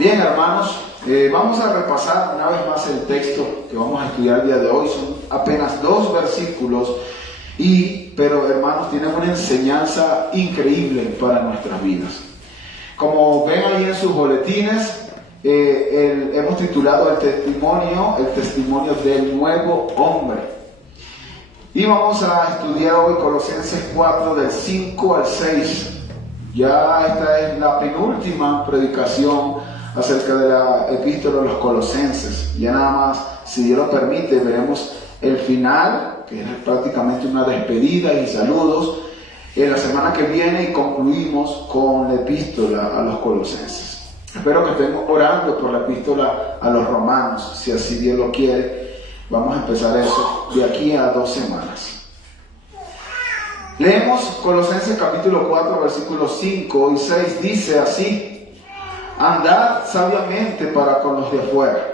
Bien, hermanos, vamos a repasar una vez más el texto que vamos a estudiar el día de hoy. Son apenas 2 versículos, pero hermanos, tienen una enseñanza increíble para nuestras vidas. Como ven ahí en sus boletines, hemos titulado el testimonio del nuevo hombre. Y vamos a estudiar hoy Colosenses 4 del 5 al 6. Ya esta es la penúltima predicación acerca de la epístola de los Colosenses. Ya nada más, si Dios lo permite, veremos el final, que es prácticamente una despedida y saludos, en la semana que viene, y concluimos con la epístola a los Colosenses. Espero que estén orando por la epístola a los Romanos, si así Dios lo quiere. Vamos a empezar eso de aquí a 2 semanas. Leemos Colosenses capítulo 4, versículos 5 y 6. Dice así: andad sabiamente para con los de afuera,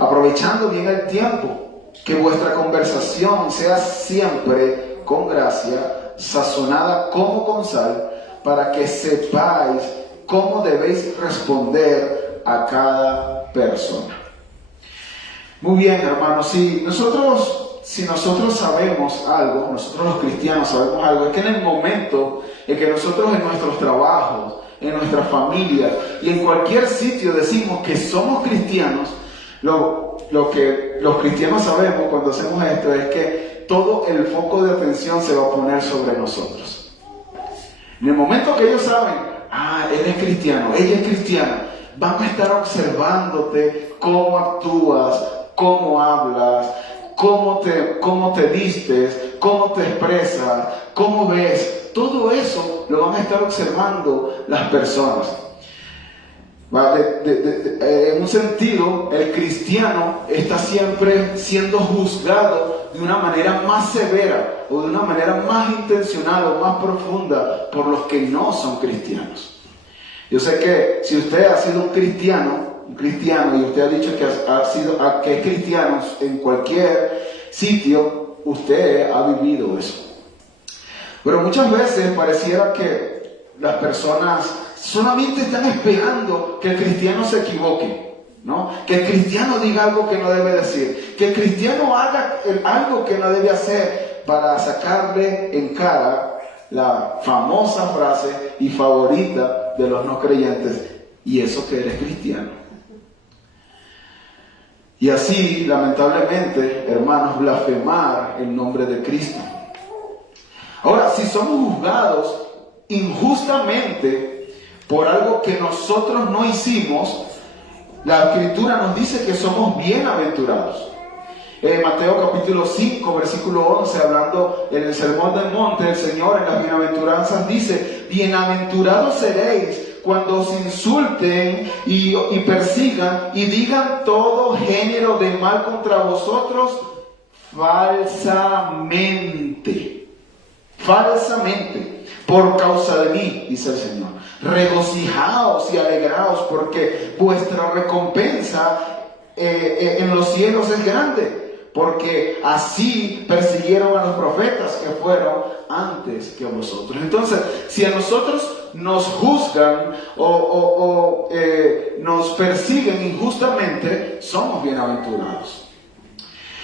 aprovechando bien el tiempo, que vuestra conversación sea siempre con gracia, sazonada como con sal, para que sepáis cómo debéis responder a cada persona. Muy bien, hermanos, si nosotros sabemos algo, nosotros los cristianos sabemos algo, es que en el momento en que nosotros en nuestros trabajos, en nuestra familia y en cualquier sitio decimos que somos cristianos, lo que los cristianos sabemos cuando hacemos esto es que todo el foco de atención se va a poner sobre nosotros. En el momento que ellos saben, él es cristiano, ella es cristiana, van a estar observándote cómo actúas, cómo hablas, cómo te vistes, cómo te expresas, cómo ves. Todo eso lo van a estar observando las personas. En un sentido, el cristiano está siempre siendo juzgado de una manera más severa o de una manera más intencional o más profunda por los que no son cristianos. Yo sé que si usted ha sido un cristiano y usted ha dicho que es cristiano en cualquier sitio, usted ha vivido eso. Pero muchas veces pareciera que las personas solamente están esperando que el cristiano se equivoque, ¿no? Que el cristiano diga algo que no debe decir, que el cristiano haga algo que no debe hacer, para sacarle en cara la famosa frase y favorita de los no creyentes: ¿y eso que eres cristiano? Y así, lamentablemente, hermanos, blasfemar el nombre de Cristo. Ahora, si somos juzgados injustamente por algo que nosotros no hicimos, la Escritura nos dice que somos bienaventurados. En Mateo capítulo 5, versículo 11, hablando en el Sermón del Monte, el Señor en las bienaventuranzas dice: bienaventurados seréis cuando os insulten y persigan y digan todo género de mal contra vosotros falsamente, por causa de mí, dice el Señor. Regocijaos y alegraos, porque vuestra recompensa en los cielos es grande, porque así persiguieron a los profetas que fueron antes que a vosotros. Entonces, si a nosotros nos juzgan o nos persiguen injustamente, somos bienaventurados.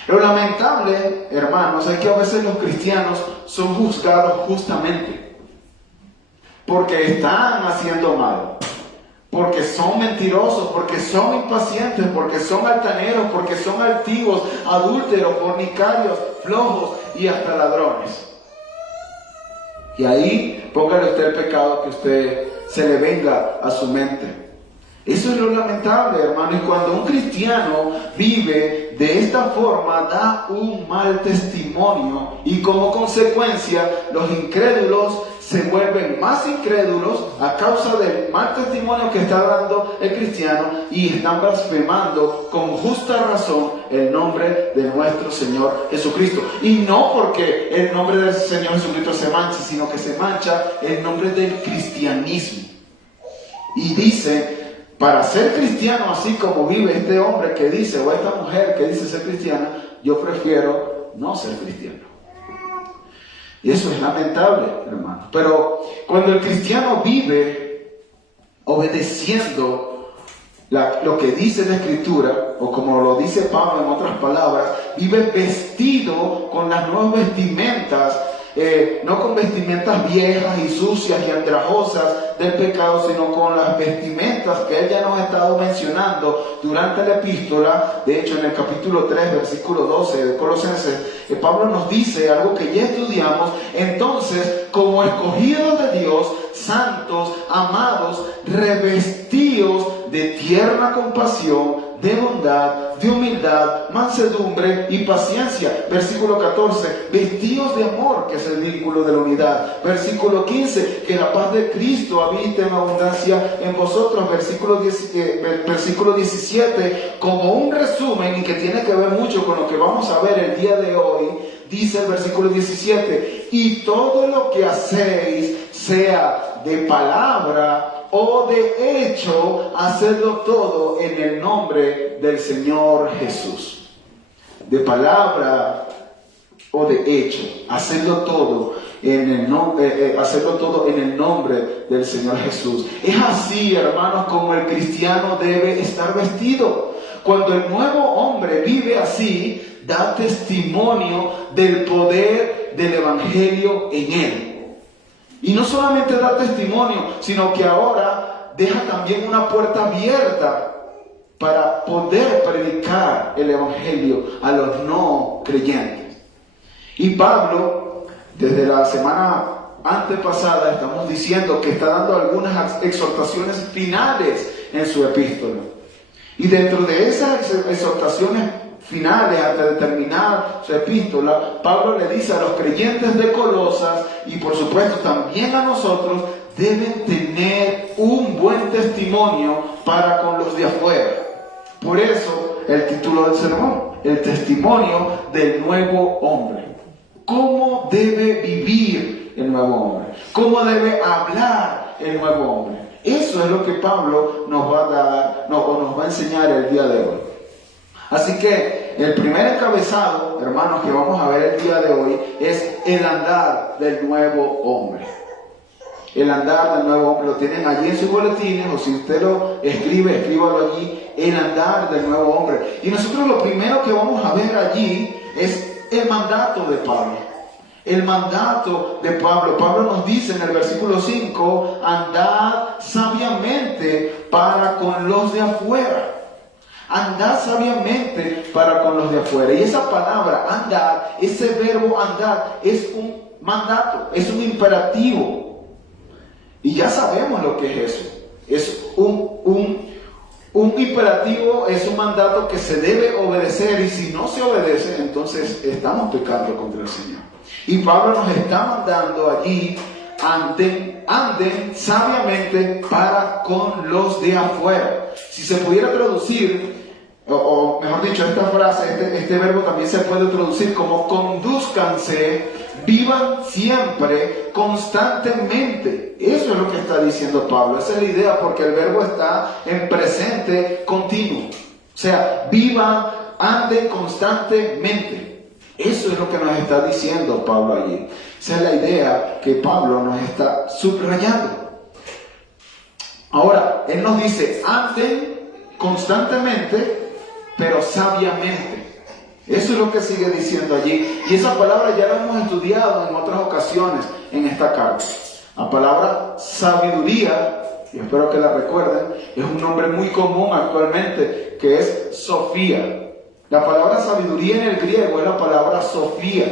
Lo lamentable, hermanos, es que a veces los cristianos son juzgados justamente porque están haciendo mal, porque son mentirosos, porque son impacientes, porque son altaneros, porque son altivos, adúlteros, fornicarios, flojos y hasta ladrones. Y ahí póngale usted el pecado que usted se le venga a su mente. Eso es lo lamentable, hermano. Y cuando un cristiano vive de esta forma, da un mal testimonio, y como consecuencia los incrédulos se vuelven más incrédulos a causa del mal testimonio que está dando el cristiano, y están blasfemando con justa razón el nombre de nuestro Señor Jesucristo. Y no porque el nombre del Señor Jesucristo se manche, sino que se mancha el nombre del cristianismo. Y dice: para ser cristiano, así como vive este hombre que dice, o esta mujer que dice ser cristiana, yo prefiero no ser cristiano. Y eso es lamentable, hermano. Pero cuando el cristiano vive obedeciendo lo que dice la Escritura, o como lo dice Pablo en otras palabras, vive vestido con las nuevas vestimentas, no con vestimentas viejas y sucias y andrajosas del pecado, sino con las vestimentas que él ya nos ha estado mencionando durante la epístola. De hecho, en el capítulo 3, versículo 12 de Colosenses, Pablo nos dice algo que ya estudiamos. Entonces, como escogidos de Dios, santos, amados, revestidos de tierna compasión, de bondad, de humildad, mansedumbre y paciencia. Versículo 14, vestidos de amor, que es el vínculo de la unidad. Versículo 15, que la paz de Cristo habite en abundancia en vosotros. Versículo 17, como un resumen y que tiene que ver mucho con lo que vamos a ver el día de hoy, dice el versículo 17, y todo lo que hacéis, sea de palabra o de hecho, hacedlo todo en el nombre del Señor Jesús. De palabra o de hecho, hacedlo todo en el nombre del Señor Jesús. Es así, hermanos, como el cristiano debe estar vestido. Cuando el nuevo hombre vive así, da testimonio del poder del Evangelio en él. Y no solamente da testimonio, sino que ahora deja también una puerta abierta para poder predicar el Evangelio a los no creyentes. Y Pablo, desde la semana antepasada, estamos diciendo que está dando algunas exhortaciones finales en su epístola. Y dentro de esas exhortaciones finales, antes de terminar su epístola, Pablo le dice a los creyentes de Colosas, y por supuesto también a nosotros, deben tener un buen testimonio para con los de afuera. Por eso el título del sermón, el testimonio del nuevo hombre. ¿Cómo debe vivir el nuevo hombre? ¿Cómo debe hablar el nuevo hombre? Eso es lo que Pablo nos va a dar, nos va a enseñar el día de hoy. Así que el primer encabezado, hermanos, que vamos a ver el día de hoy es el andar del nuevo hombre. El andar del nuevo hombre, lo tienen allí en sus boletines, o si usted lo escribe, escríbalo allí, el andar del nuevo hombre. Y nosotros lo primero que vamos a ver allí es el mandato de Pablo. El mandato de Pablo. Pablo nos dice en el versículo 5, andad sabiamente para con los de afuera. Andad sabiamente para con los de afuera. Y esa palabra, andar, ese verbo andar, es un mandato, es un imperativo. Y ya sabemos lo que es eso. Es un imperativo, es un mandato que se debe obedecer. Y si no se obedece, entonces estamos pecando contra el Señor. Y Pablo nos está mandando allí, anden sabiamente para con los de afuera. Si se pudiera traducir, o mejor dicho, esta frase, este verbo también se puede traducir como condúzcanse, vivan siempre, constantemente. Eso es lo que está diciendo Pablo. Esa es la idea, porque el verbo está en presente continuo. O sea, vivan, anden constantemente. Eso es lo que nos está diciendo Pablo allí. Esa es la idea que Pablo nos está subrayando. Ahora, él nos dice, anden constantemente, pero sabiamente. Eso es lo que sigue diciendo allí. Y esa palabra ya la hemos estudiado en otras ocasiones en esta carta. La palabra sabiduría, y espero que la recuerden, es un nombre muy común actualmente, que es Sofía. La palabra sabiduría en el griego es la palabra Sofía.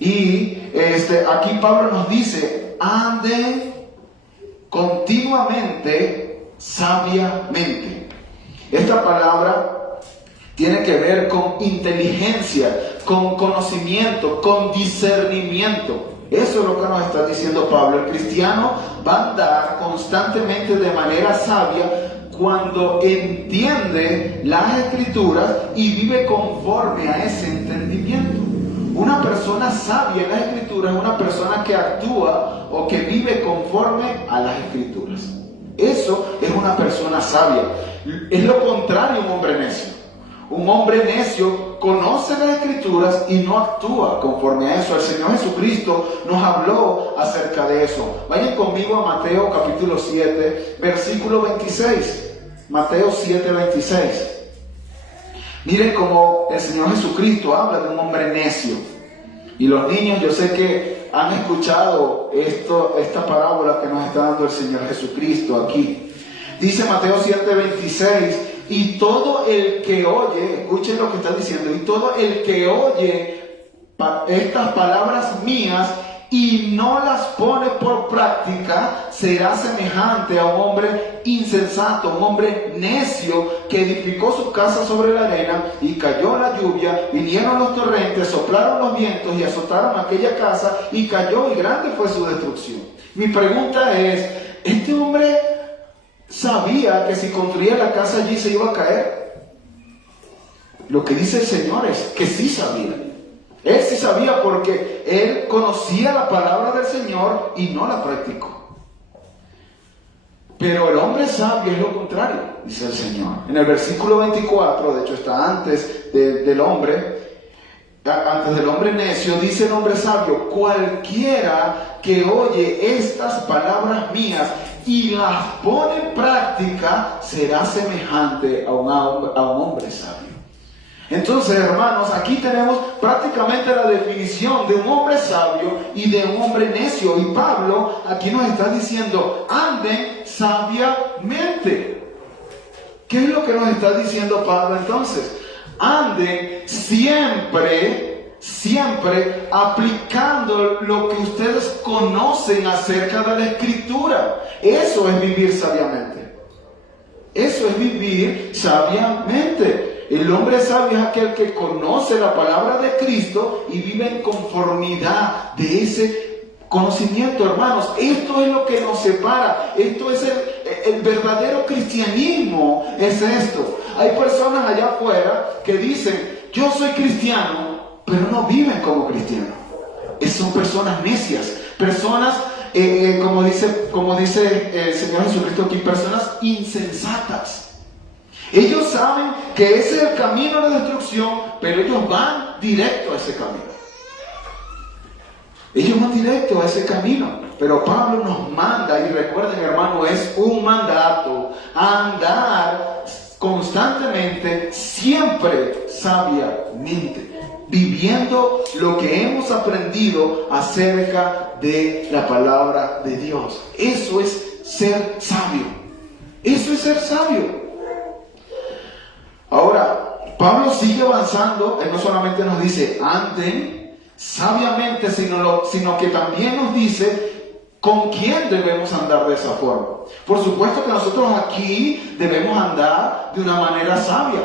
Y aquí Pablo nos dice, anden continuamente, sabiamente. Esta palabra tiene que ver con inteligencia, con conocimiento, con discernimiento. Eso es lo que nos está diciendo Pablo. El cristiano va a andar constantemente de manera sabia cuando entiende las Escrituras y vive conforme a ese entendimiento. Una persona sabia en las Escrituras es una persona que actúa o que vive conforme a las Escrituras. Eso es una persona sabia. Es lo contrario a un hombre necio. Un hombre necio conoce las Escrituras y no actúa conforme a eso. El Señor Jesucristo nos habló acerca de eso. Vayan conmigo a Mateo capítulo 7, versículo 26. Mateo 7:26. Miren cómo el Señor Jesucristo habla de un hombre necio. Y los niños, yo sé que han escuchado esta parábola que nos está dando el Señor Jesucristo aquí. Dice Mateo 7:26, y todo el que oye, escuchen lo que está diciendo, y todo el que oye estas palabras mías y no las pone por práctica, será semejante a un hombre insensato, un hombre necio que edificó su casa sobre la arena, y cayó la lluvia, vinieron los torrentes, soplaron los vientos y azotaron aquella casa, y cayó, y grande fue su destrucción. Mi pregunta es, ¿este hombre sabía que si construía la casa allí se iba a caer? Lo que dice el Señor es que sí sabía. Él sí sabía porque él conocía la palabra del Señor y no la practicó. Pero el hombre sabio es lo contrario, dice el Señor. En el versículo 24, de hecho está antes del hombre necio, dice el hombre sabio, cualquiera que oye estas palabras mías y las pone en práctica, será semejante a un hombre sabio. Entonces, hermanos, aquí tenemos prácticamente la definición de un hombre sabio y de un hombre necio. Y Pablo aquí nos está diciendo, anden sabiamente. ¿Qué es lo que nos está diciendo Pablo entonces? Anden siempre aplicando lo que ustedes conocen acerca de la Escritura. Eso es vivir sabiamente. Eso es vivir sabiamente. El hombre sabio es aquel que conoce la palabra de Cristo y vive en conformidad de ese conocimiento, hermanos. Esto es lo que nos separa. Esto es el verdadero cristianismo, es esto. Hay personas allá afuera que dicen, yo soy cristiano, pero no viven como cristianos. Son personas necias, personas, como dice el Señor Jesucristo aquí, personas insensatas. Ellos saben que ese es el camino de la destrucción, pero ellos van directo a ese camino. Ellos van directo a ese camino. Pero Pablo nos manda, y recuerden, hermano, es un mandato, a andar constantemente, siempre sabiamente, viviendo lo que hemos aprendido acerca de la palabra de Dios. Eso es ser sabio. Eso es ser sabio. Ahora, Pablo sigue avanzando. Él no solamente nos dice anden sabiamente, sino que también nos dice con quién debemos andar de esa forma. Por supuesto que nosotros aquí debemos andar de una manera sabia,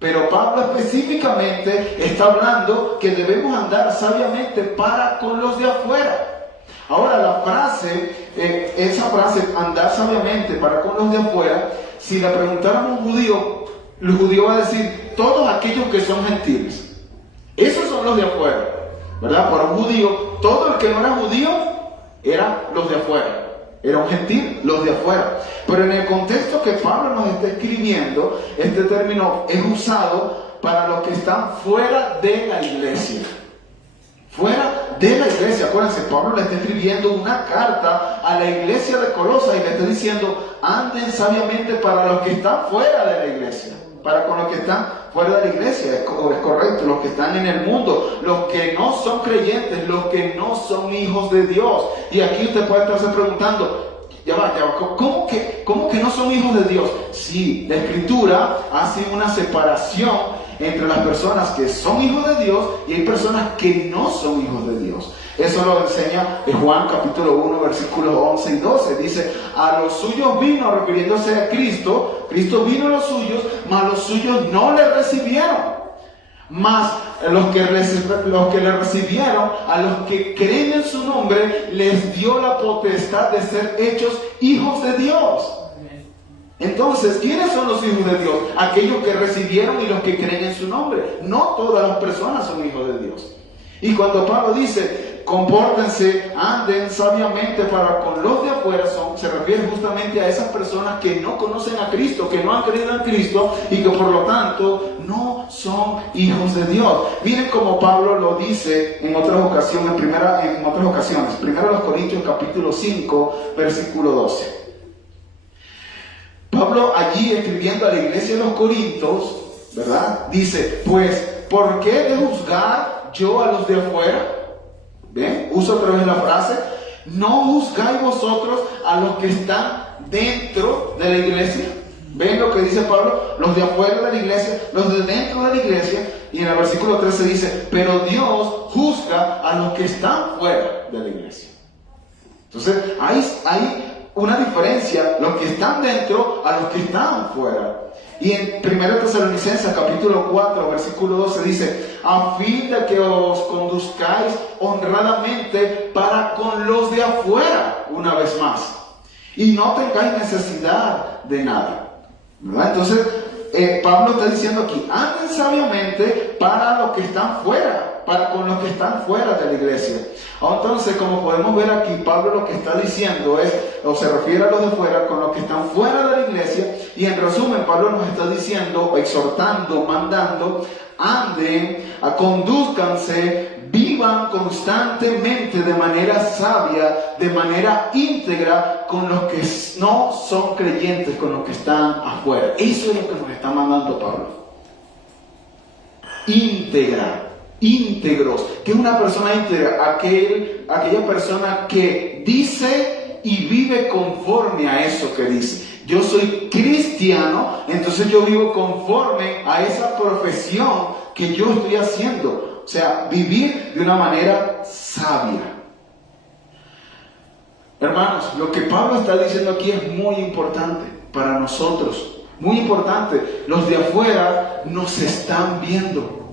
pero Pablo específicamente está hablando que debemos andar sabiamente para con los de afuera. Ahora, la frase, esa frase, andar sabiamente para con los de afuera, si la preguntáramos a un judío, el judío va a decir, todos aquellos que son gentiles. Esos son los de afuera, ¿verdad? Para un judío, todo el que no era judío, eran los de afuera. Era un gentil, los de afuera. Pero en el contexto que Pablo nos está escribiendo, este término es usado para los que están fuera de la iglesia. Fuera de la iglesia. Acuérdense, Pablo le está escribiendo una carta a la iglesia de Colosas y le está diciendo, anden sabiamente para los que están fuera de la iglesia. Para con los que están fuera de la iglesia, es correcto, los que están en el mundo, los que no son creyentes, los que no son hijos de Dios. Y aquí usted puede estarse preguntando, ya va, ¿cómo que no son hijos de Dios? Sí, la Escritura hace una separación entre las personas que son hijos de Dios y hay personas que no son hijos de Dios. Eso lo enseña Juan capítulo 1, versículos 11 y 12. Dice, a los suyos vino, refiriéndose a Cristo, Cristo vino a los suyos, mas los suyos no le recibieron. Mas los que le recibieron, a los que creen en su nombre, les dio la potestad de ser hechos hijos de Dios. Entonces, ¿quiénes son los hijos de Dios? Aquellos que recibieron y los que creen en su nombre. No todas las personas son hijos de Dios. Y cuando Pablo dice, compórtense, anden sabiamente para con los de afuera, se refiere justamente a esas personas que no conocen a Cristo, que no han creído en Cristo y que por lo tanto no son hijos de Dios. Miren cómo Pablo lo dice en otras ocasiones, primero los Corintios capítulo 5, versículo 12. Pablo allí escribiendo a la iglesia de los Corintios, ¿verdad? Dice, pues, ¿por qué de juzgar yo a los de afuera? ¿Ven? Uso otra vez la frase. ¿No juzgáis vosotros a los que están dentro de la iglesia? ¿Ven lo que dice Pablo? Los de afuera de la iglesia, los de dentro de la iglesia. Y en el versículo 13 dice, pero Dios juzga a los que están fuera de la iglesia. Entonces, hay una diferencia, los que están dentro a los que están fuera. Y en 1 Tesalonicenses capítulo 4, versículo 12 dice, a fin de que os conduzcáis honradamente para con los de afuera, una vez más, y no tengáis necesidad de nada. ¿Verdad? Entonces, Pablo está diciendo aquí, anden sabiamente para los que están fuera, para con los que están fuera de la iglesia. Entonces, como podemos ver aquí, Pablo lo que está diciendo es, o se refiere a los de fuera, con los que están fuera de la iglesia, y en resumen, Pablo nos está diciendo, exhortando, mandando, anden, condúzcanse, vivan constantemente de manera sabia, de manera íntegra, con los que no son creyentes, con los que están afuera. Eso es lo que nos está mandando Pablo. Íntegros. ¿Qué es una persona íntegra? Aquella persona que dice y vive conforme a eso que dice. Yo soy cristiano, entonces yo vivo conforme a esa profesión que yo estoy haciendo. O sea, vivir de una manera sabia. Hermanos, lo que Pablo está diciendo aquí es muy importante para nosotros. Muy importante. Los de afuera nos están viendo.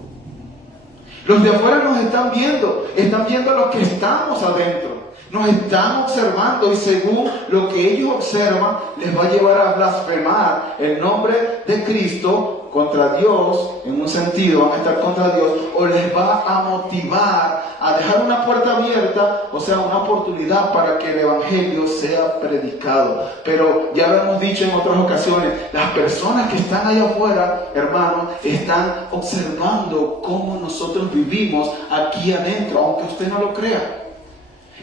Los de afuera nos están viendo a los que estamos adentro. Nos están observando y según lo que ellos observan, les va a llevar a blasfemar el nombre de Cristo contra Dios, en un sentido, van a estar contra Dios, o les va a motivar a dejar una puerta abierta, o sea, una oportunidad para que el Evangelio sea predicado. Pero ya lo hemos dicho en otras ocasiones, las personas que están allá afuera, hermanos, están observando cómo nosotros vivimos aquí adentro, aunque usted no lo crea.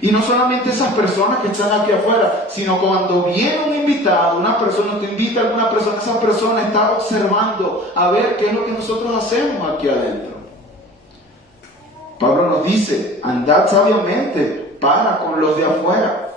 Y no solamente esas personas que están aquí afuera, sino cuando viene un invitado, una persona te invita a alguna persona, esa persona está observando a ver qué es lo que nosotros hacemos aquí adentro. Pablo nos dice, andad sabiamente para con los de afuera.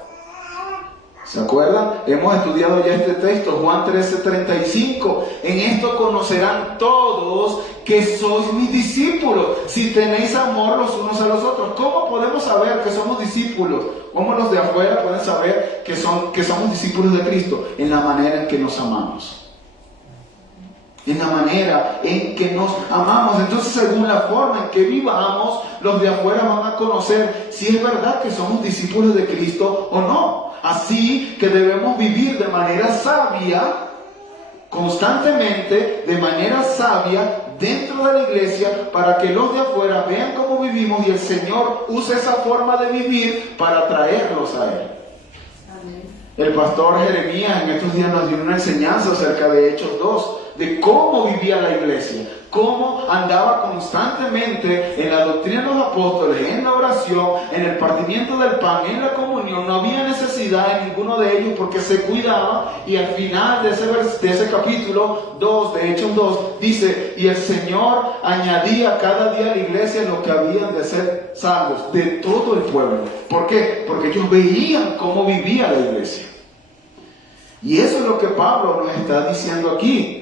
¿Se acuerdan? Hemos estudiado ya este texto, Juan 13:35. En esto conocerán todos que sois mis discípulos, si tenéis amor los unos a los otros. ¿Cómo podemos saber que somos discípulos? ¿Cómo los de afuera pueden saber que somos discípulos de Cristo? En la manera en que nos amamos. En la manera en que nos amamos. Entonces, según la forma en que vivamos, los de afuera van a conocer si es verdad que somos discípulos de Cristo o no. Así que debemos vivir de manera sabia, constantemente, de manera sabia, dentro de la iglesia, para que los de afuera vean cómo vivimos y el Señor use esa forma de vivir para traerlos a Él. El pastor Jeremías en estos días nos dio una enseñanza acerca de Hechos 2, de cómo vivía la iglesia, cómo andaba constantemente en la doctrina de los apóstoles, en la oración, en el partimiento del pan, en la comunión. No había necesidad en ninguno de ellos porque se cuidaban. Y al final de ese capítulo 2, de Hechos 2, dice, y el Señor añadía cada día a la iglesia lo que habían de ser salvos, de todo el pueblo. ¿Por qué? Porque ellos veían cómo vivía la iglesia. Y eso es lo que Pablo nos está diciendo aquí.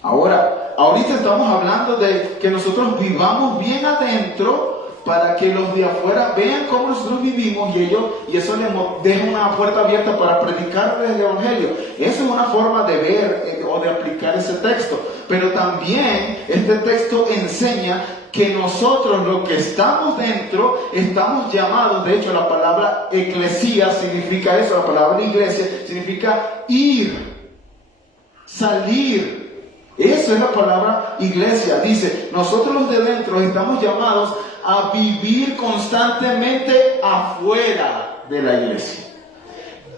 Ahorita estamos hablando de que nosotros vivamos bien adentro para que los de afuera vean cómo nosotros vivimos y eso les deja una puerta abierta para predicarles el Evangelio. Eso es una forma de ver o de aplicar ese texto. Pero también este texto enseña que nosotros, los que estamos dentro, estamos llamados. De hecho, la palabra eclesía significa eso, la palabra iglesia significa ir, salir. Esa es la palabra iglesia. Dice, nosotros los de dentro estamos llamados a vivir constantemente afuera de la iglesia.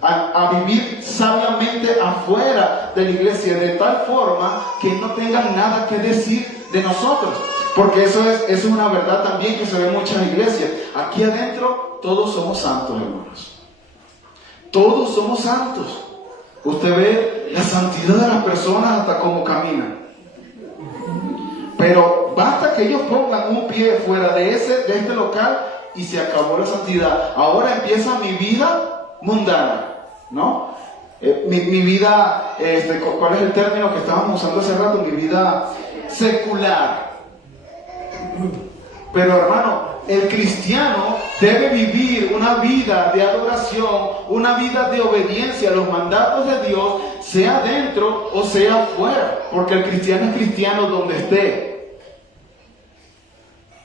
A vivir sabiamente afuera de la iglesia, de tal forma que no tengan nada que decir de nosotros. Porque eso es una verdad también que se ve en muchas iglesias. Aquí adentro todos somos santos, hermanos. Todos somos santos. Usted ve la santidad de las personas hasta cómo caminan. Pero basta que ellos pongan un pie fuera de este local y se acabó la santidad. Ahora empieza mi vida mundana, ¿no? Mi vida, ¿cuál es el término que estábamos usando hace rato? Mi vida secular. Pero hermano, el cristiano debe vivir una vida de adoración, una vida de obediencia a los mandatos de Dios, sea dentro o sea afuera, porque el cristiano es cristiano donde esté.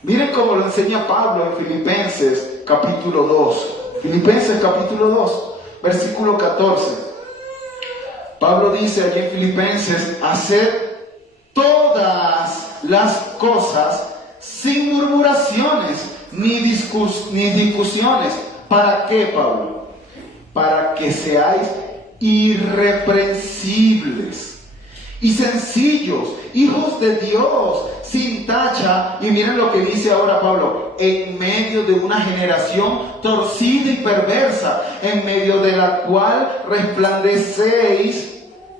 Miren cómo lo enseña Pablo en Filipenses capítulo 2. Filipenses capítulo 2, versículo 14. Pablo dice allí en Filipenses: hacer todas las cosas sin murmuraciones ni discusiones. ¿Para qué, Pablo? Para que seáis irreprensibles y sencillos, hijos de Dios, sin tacha. Y miren lo que dice ahora Pablo: en medio de una generación torcida y perversa, en medio de la cual resplandecéis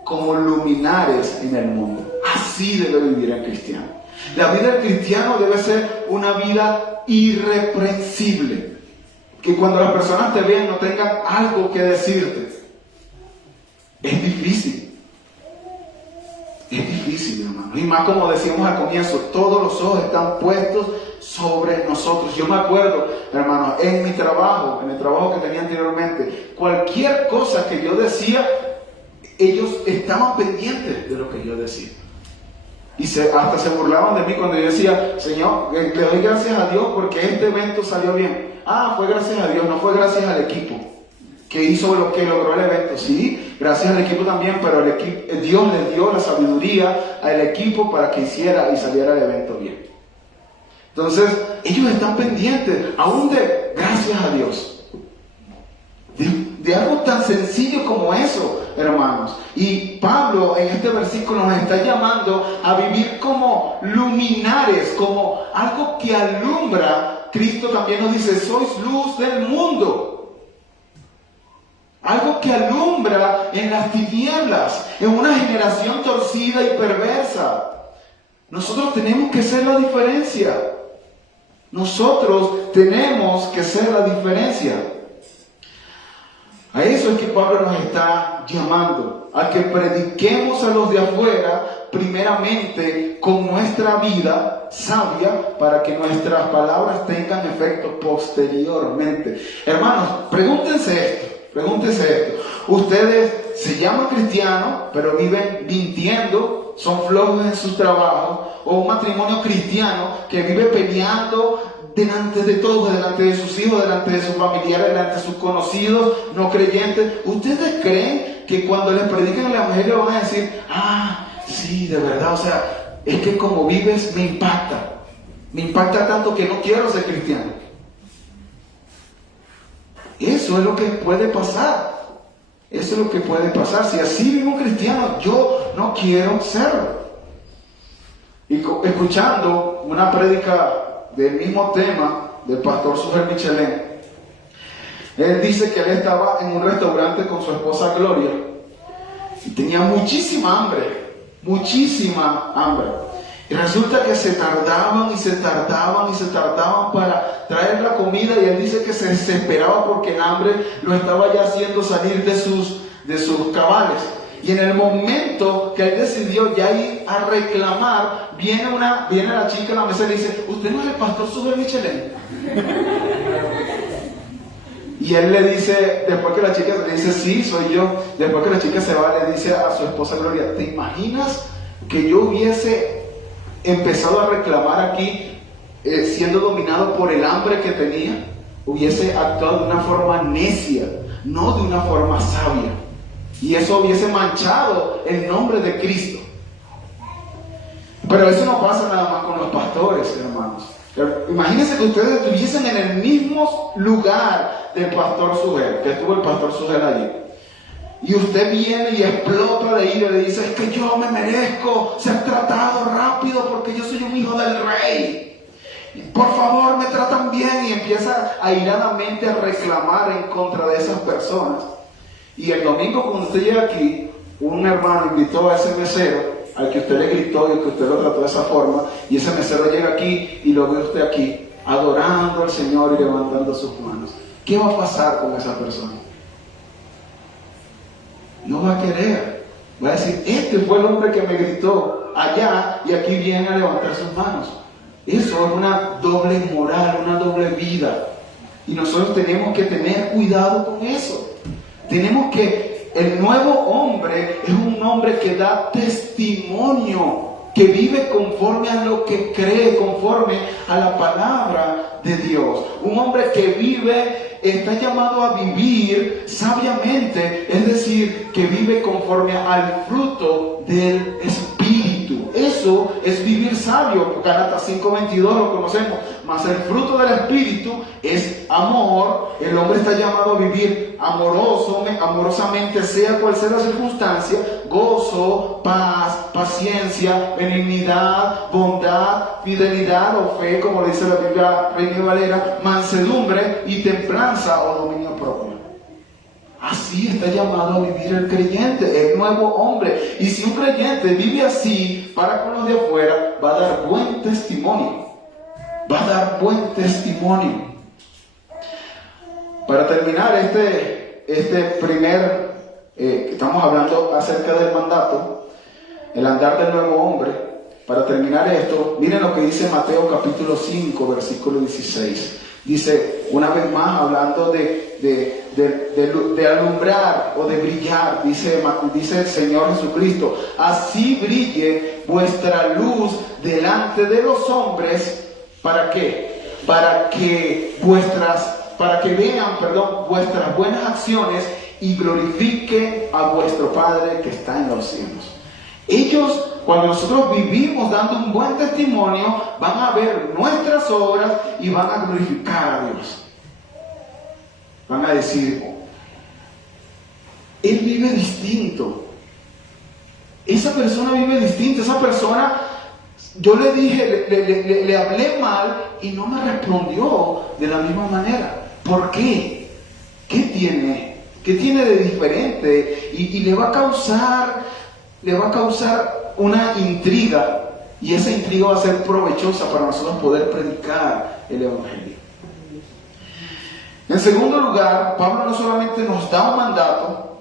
como luminares en el mundo. Así debe vivir el cristiano. La vida del cristiano debe ser una vida irreprensible. Que cuando las personas te vean no tengan algo que decirte. Es difícil. Es difícil, hermano. Y más, como decíamos al comienzo, todos los ojos están puestos sobre nosotros. Yo me acuerdo, hermano, en mi trabajo, en el trabajo que tenía anteriormente, cualquier cosa que yo decía, ellos estaban pendientes de lo que yo decía. Y hasta se burlaban de mí cuando yo decía: Señor, le doy gracias a Dios porque este evento salió bien. Ah, fue gracias a Dios, no fue gracias al equipo que hizo lo que logró el evento. Sí, gracias al equipo también, pero Dios le dio la sabiduría al equipo para que hiciera y saliera el evento bien. Entonces, ellos están pendientes, aún de gracias a Dios. De algo tan sencillo como eso, hermanos. Y Pablo en este versículo nos está llamando a vivir como luminares, como algo que alumbra. Cristo también nos dice: sois luz del mundo. Algo que alumbra en las tinieblas, en una generación torcida y perversa. Nosotros tenemos que ser la diferencia. Nosotros tenemos que ser la diferencia. A eso es que Pablo nos está llamando, a que prediquemos a los de afuera, primeramente con nuestra vida sabia, para que nuestras palabras tengan efecto posteriormente. Hermanos, pregúntense esto. Ustedes se llaman cristianos, pero viven mintiendo, son flojos en sus trabajos, o un matrimonio cristiano que vive peleando delante de todos, delante de sus hijos, delante de sus familiares, delante de sus conocidos, no creyentes. ¿Ustedes creen que cuando les predican el evangelio van a decir: ah, sí, de verdad, o sea, es que como vives me impacta tanto que no quiero ser cristiano? Eso es lo que puede pasar. Eso es lo que puede pasar. Si así vive un cristiano, yo no quiero serlo. Y escuchando una prédica del mismo tema del pastor Sujel Michelén, él dice que él estaba en un restaurante con su esposa Gloria y tenía muchísima hambre. Y resulta que se tardaban para traer la comida, y él dice que se desesperaba porque el hambre lo estaba ya haciendo salir de sus cabales. Y en el momento que él decidió ya ir a reclamar, viene la chica a la mesa y le dice: ¿usted no es el pastor Sujel Michelén? Y él le dice, después que la chica le dice: sí, soy yo. Después que la chica se va, le dice a su esposa Gloria: ¿te imaginas que yo hubiese empezado a reclamar aquí, siendo dominado por el hambre que tenía? Hubiese actuado de una forma necia, no de una forma sabia. Y eso hubiese manchado el nombre de Cristo. Pero eso no pasa nada más con los pastores, hermanos. Imagínense que ustedes estuviesen en el mismo lugar del pastor Sujel, que estuvo el pastor Sujel allí. Y usted viene y explota de ira y le dice: es que yo me merezco ser tratado rápido porque yo soy un hijo del rey. Por favor, me tratan bien. Y empieza airadamente a reclamar en contra de esas personas. Y el domingo cuando usted llega aquí, un hermano invitó a ese mesero, al que usted le gritó y que usted lo trató de esa forma, y ese mesero llega aquí y lo ve usted aquí, adorando al Señor y levantando sus manos. ¿Qué va a pasar con esa persona? No va a querer. Va a decir, este fue el hombre que me gritó allá y aquí viene a levantar sus manos. Eso es una doble moral, una doble vida. Y nosotros tenemos que tener cuidado con eso. Tenemos que, el nuevo hombre es un hombre que da testimonio, que vive conforme a lo que cree, conforme a la palabra de Dios. Un hombre que vive, está llamado a vivir sabiamente, es decir, que vive conforme al fruto del Espíritu. Eso es vivir sabio. Gálatas 5:22 lo conocemos. Mas el fruto del Espíritu es amor. El hombre está llamado a vivir amorosamente, sea cual sea la circunstancia, gozo, paz, paciencia, benignidad, bondad, fidelidad o fe, como le dice la Biblia Reina Valera, mansedumbre y templanza o dominio propio. Así está llamado a vivir el creyente, el nuevo hombre. Y si un creyente vive así para con los de afuera, va a dar buen testimonio. Va a dar buen testimonio. Para terminar este primer, estamos hablando acerca del mandato, el andar del nuevo hombre. Para terminar esto, miren lo que dice Mateo capítulo 5, versículo 16. Dice, una vez más, hablando de alumbrar o de brillar, dice el Señor Jesucristo, así brille vuestra luz delante de los hombres. ¿Para qué? Para que vean vuestras buenas acciones y glorifiquen a vuestro Padre que está en los cielos. Ellos, cuando nosotros vivimos dando un buen testimonio, van a ver nuestras obras y van a glorificar a Dios. Van a decir, él vive distinto. Esa persona vive distinto. Esa persona, yo le dije, le hablé mal y no me respondió de la misma manera. ¿Por qué? ¿Qué tiene? ¿Qué tiene de diferente? Y le va a causar una intriga, y esa intriga va a ser provechosa para nosotros poder predicar el Evangelio. En segundo lugar, Pablo no solamente nos da un mandato,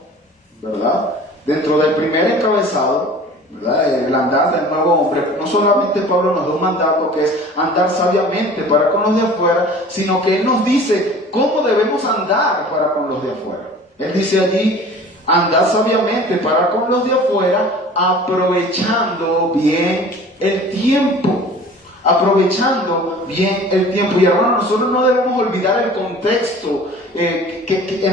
¿verdad? Dentro del primer encabezado, ¿verdad? El andar del nuevo hombre, no solamente Pablo nos da un mandato que es andar sabiamente para con los de afuera, sino que él nos dice cómo debemos andar para con los de afuera. Él dice allí, andad sabiamente para con los de afuera, aprovechando bien el tiempo. Aprovechando bien el tiempo. Y hermano, nosotros no debemos olvidar el contexto en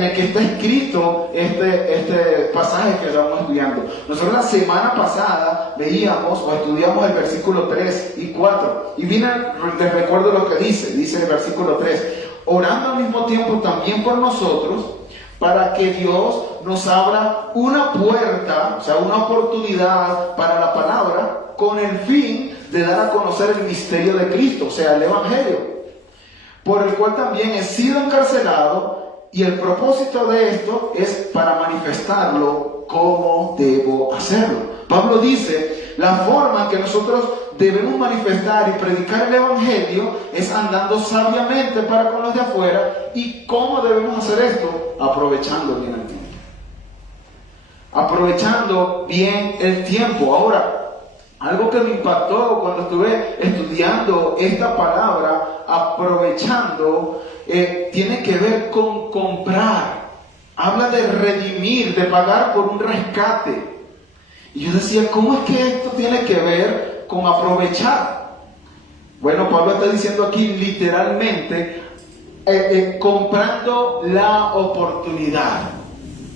el que está escrito este pasaje que estamos estudiando. Nosotros la semana pasada veíamos o estudiamos el versículo 3 y 4. Y les recuerdo lo que dice el versículo 3. Orando al mismo tiempo también por nosotros, para que Dios nos abra una puerta, o sea, una oportunidad para la palabra, con el fin de dar a conocer el misterio de Cristo, o sea, el Evangelio, por el cual también he sido encarcelado, y el propósito de esto es para manifestarlo cómo debo hacerlo. Pablo dice, la forma en que nosotros debemos manifestar y predicar el Evangelio es andando sabiamente para con los de afuera. ¿Y cómo debemos hacer esto? Aprovechando bien el tiempo. Aprovechando bien el tiempo. Ahora, algo que me impactó cuando estuve estudiando esta palabra, aprovechando, tiene que ver con comprar. Habla de redimir, de pagar por un rescate. Y yo decía, ¿cómo es que esto tiene que ver con aprovechar? Bueno, Pablo está diciendo aquí literalmente, comprando la oportunidad.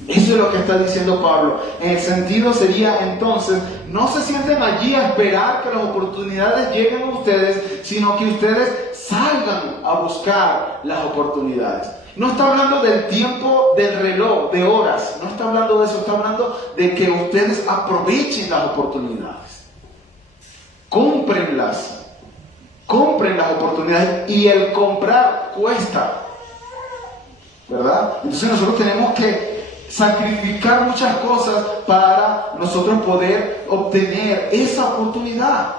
Eso es lo que está diciendo Pablo. En el sentido sería entonces, no se sienten allí a esperar que las oportunidades lleguen a ustedes, sino que ustedes salgan a buscar las oportunidades. No está hablando del tiempo del reloj, de horas. No está hablando de eso. Está hablando de que ustedes aprovechen las oportunidades. Cómprenlas. Compren las oportunidades. Y el comprar cuesta, ¿verdad? Entonces nosotros tenemos que sacrificar muchas cosas para nosotros poder obtener esa oportunidad.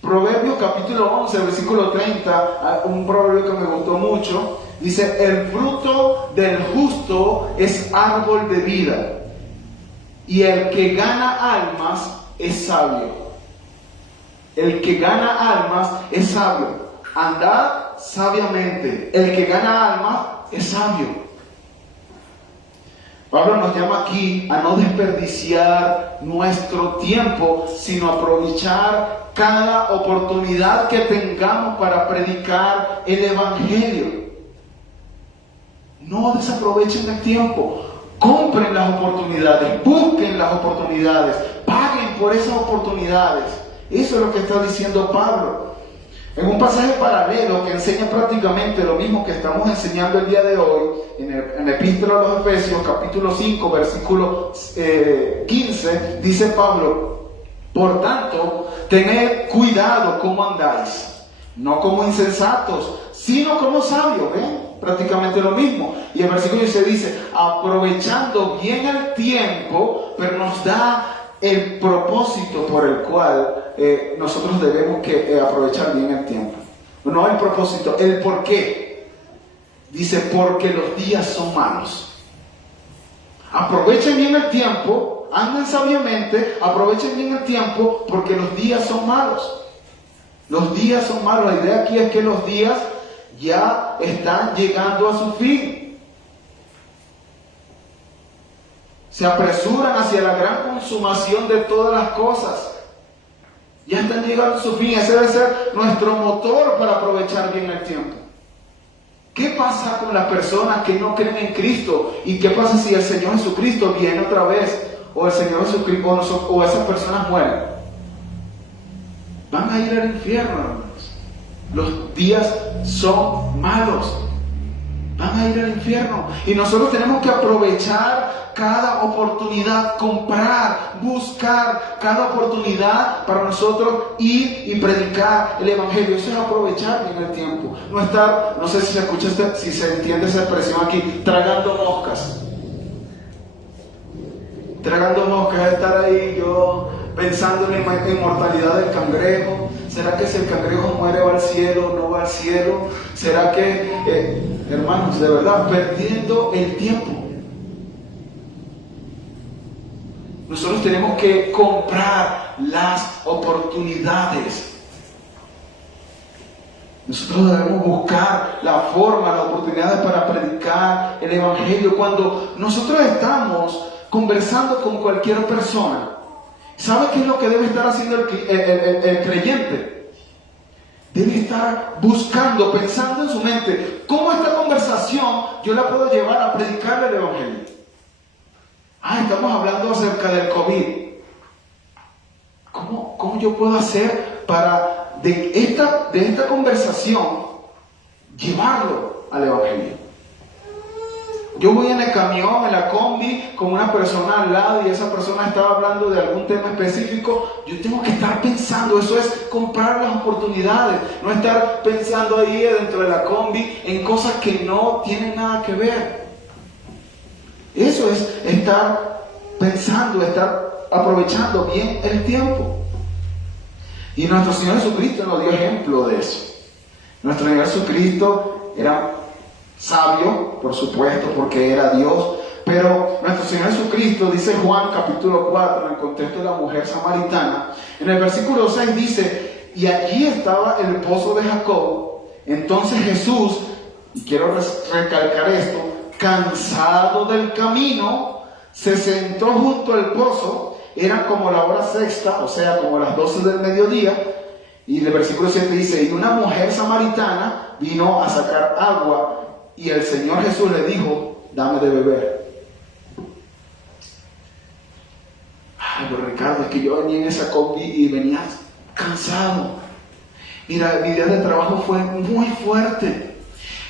Proverbios capítulo 11, versículo 30, un proverbio que me gustó mucho, dice: el fruto del justo es árbol de vida, y el que gana almas es sabio. El que gana almas es sabio. Andad sabiamente. El que gana almas es sabio. Pablo nos llama aquí a no desperdiciar nuestro tiempo, sino aprovechar cada oportunidad que tengamos para predicar el Evangelio. No desaprovechen el tiempo. Compren las oportunidades, busquen las oportunidades, paguen por esas oportunidades. Eso es lo que está diciendo Pablo. En un pasaje paralelo que enseña prácticamente lo mismo que estamos enseñando el día de hoy, en la Epístola a los Efesios, capítulo 5, versículo 15, dice Pablo: por tanto, tened cuidado cómo andáis, no como insensatos, sino como sabios. ¿Ven? Prácticamente lo mismo. Y el versículo se dice: aprovechando bien el tiempo, pero nos da el propósito por el cual nosotros debemos aprovechar bien el tiempo. No el propósito, el por qué. Dice: porque los días son malos. Aprovechen bien el tiempo, anden sabiamente, aprovechen bien el tiempo, porque los días son malos. Los días son malos. La idea aquí es que los días ya están llegando a su fin. Se apresuran hacia la gran consumación de todas las cosas. Ya están llegando a su fin. Ese debe ser nuestro motor para aprovechar bien el tiempo. ¿Qué pasa con las personas que no creen en Cristo? ¿Y qué pasa si el Señor Jesucristo viene otra vez? O el Señor Jesucristo o esas personas mueren. Van a ir al infierno, hermanos. Los días son malos. Van a ir al infierno. Y nosotros tenemos que aprovechar cada oportunidad, comprar, buscar cada oportunidad para nosotros ir y predicar el Evangelio. Eso es aprovechar bien el tiempo. No estar, no sé si se escucha, si se entiende esa expresión aquí, tragando moscas. Tragando moscas, es estar ahí yo pensando en la inmortalidad del cangrejo. ¿Será que si el cangrejo muere va al cielo o no va al cielo? ¿Será que, hermanos, de verdad, perdiendo el tiempo? Nosotros tenemos que comprar las oportunidades. Nosotros debemos buscar la forma, las oportunidades para predicar el Evangelio. Cuando nosotros estamos conversando con cualquier persona, ¿sabe qué es lo que debe estar haciendo el creyente? Debe estar buscando, pensando en su mente, ¿cómo esta conversación yo la puedo llevar a predicar el Evangelio? Estamos hablando acerca del COVID. ¿Cómo yo puedo hacer para de esta conversación llevarlo al Evangelio? Yo voy en el camión, en la combi, con una persona al lado y esa persona estaba hablando de algún tema específico. Yo tengo que estar pensando, eso es comprar las oportunidades, no estar pensando ahí dentro de la combi en cosas que no tienen nada que ver. Eso es estar pensando, estar aprovechando bien el tiempo. Y nuestro Señor Jesucristo nos dio ejemplo de eso. Nuestro Señor Jesucristo era sabio, por supuesto, porque era Dios. Pero nuestro Señor Jesucristo, dice Juan capítulo 4, en el contexto de la mujer samaritana, en el versículo 6 dice: y allí estaba el pozo de Jacob. Entonces Jesús, y quiero recalcar esto, cansado del camino, se sentó junto al pozo. Era como la hora sexta, o sea, como las 12 del mediodía. Y el versículo 7 dice: y una mujer samaritana vino a sacar agua, y el Señor Jesús le dijo: dame de beber. Pero Ricardo, es que yo venía en esa combi y venía cansado. Mira, mi día de trabajo fue muy fuerte.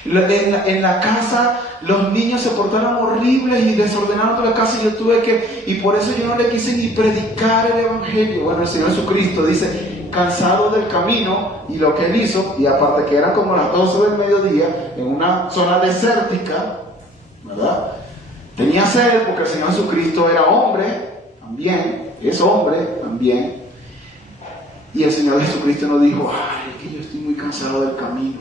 En la casa los niños se portaron horribles y desordenaron toda la casa, y yo tuve que, y por eso yo no le quise ni predicar el Evangelio. Bueno, el Señor Jesucristo dice, cansado del camino, y lo que Él hizo, y aparte que eran como las 12 del mediodía, en una zona desértica, ¿verdad? Tenía sed porque el Señor Jesucristo era hombre también, es hombre también. Y el Señor Jesucristo nos dijo, ay, es que yo estoy muy cansado del camino.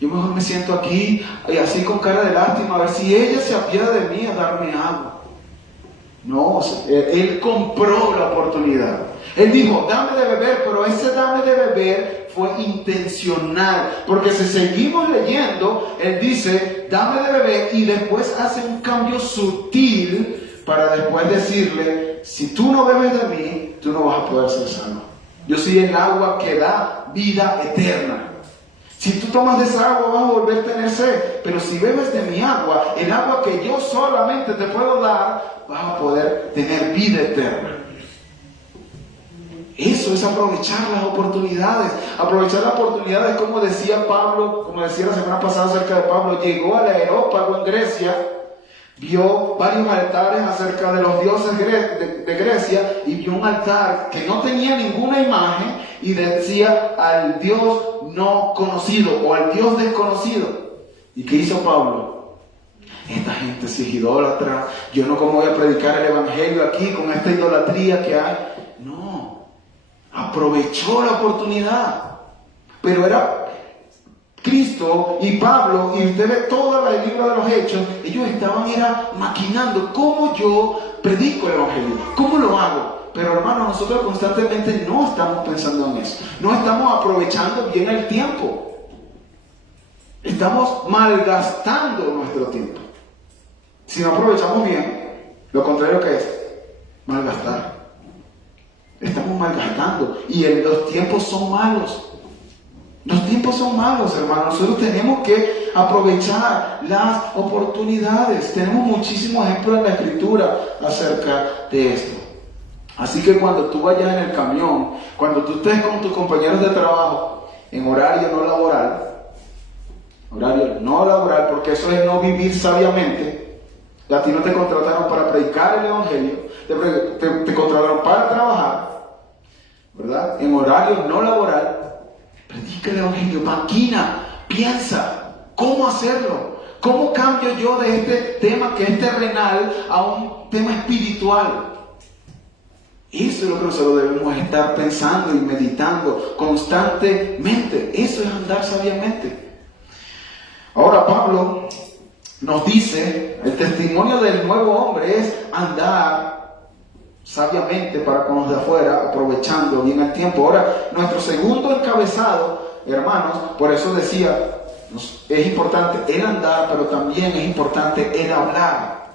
Yo mejor me siento aquí y así con cara de lástima a ver si ella se apiada de mí a darme agua. No, Él compró la oportunidad. Él dijo, dame de beber, pero ese dame de beber fue intencional. Porque si seguimos leyendo, Él dice, dame de beber, y después hace un cambio sutil para después decirle, si tú no bebes de mí, tú no vas a poder ser salvo. Yo soy el agua que da vida eterna. Si tú tomas de esa agua vas a volver a tener sed, pero si bebes de mi agua, el agua que yo solamente te puedo dar, vas a poder tener vida eterna. Eso es aprovechar las oportunidades. Aprovechar las oportunidades, como decía Pablo, como decía la semana pasada acerca de Pablo, llegó al Areópago en Grecia, vio varios altares acerca de los dioses de Grecia y vio un altar que no tenía ninguna imagen y decía al Dios no conocido o al Dios desconocido. ¿Y qué hizo Pablo? Esta gente se es idólatra, yo no cómo voy a predicar el evangelio aquí con esta idolatría que hay. No, aprovechó la oportunidad, pero era Cristo y Pablo, y usted ve todo el libro de los Hechos, ellos estaban maquinando cómo yo predico el evangelio, cómo lo hago. Pero hermano, nosotros constantemente no estamos pensando en eso, no estamos aprovechando bien el tiempo, estamos malgastando nuestro tiempo. Si no aprovechamos bien, lo contrario que es malgastar. Estamos malgastando y los tiempos son malos. Los tiempos son malos, hermanos. Nosotros tenemos que aprovechar las oportunidades. Tenemos muchísimos ejemplos en la Escritura acerca de esto. Así que cuando tú vayas en el camión, cuando tú estés con tus compañeros de trabajo en horario no laboral, porque eso es no vivir sabiamente. A ti no te contrataron para predicar el evangelio, te contrataron para trabajar, ¿verdad? En horario no laboral. Predica el evangelio, maquina, piensa, ¿cómo hacerlo? ¿Cómo cambio yo de este tema que es terrenal a un tema espiritual? Eso es lo que nosotros debemos estar pensando y meditando constantemente. Eso es andar sabiamente. Ahora Pablo nos dice, el testimonio del nuevo hombre es andar sabiamente para con los de afuera, aprovechando bien el tiempo. Ahora, nuestro segundo encabezado, hermanos, por eso decía, es importante el andar, pero también es importante el hablar.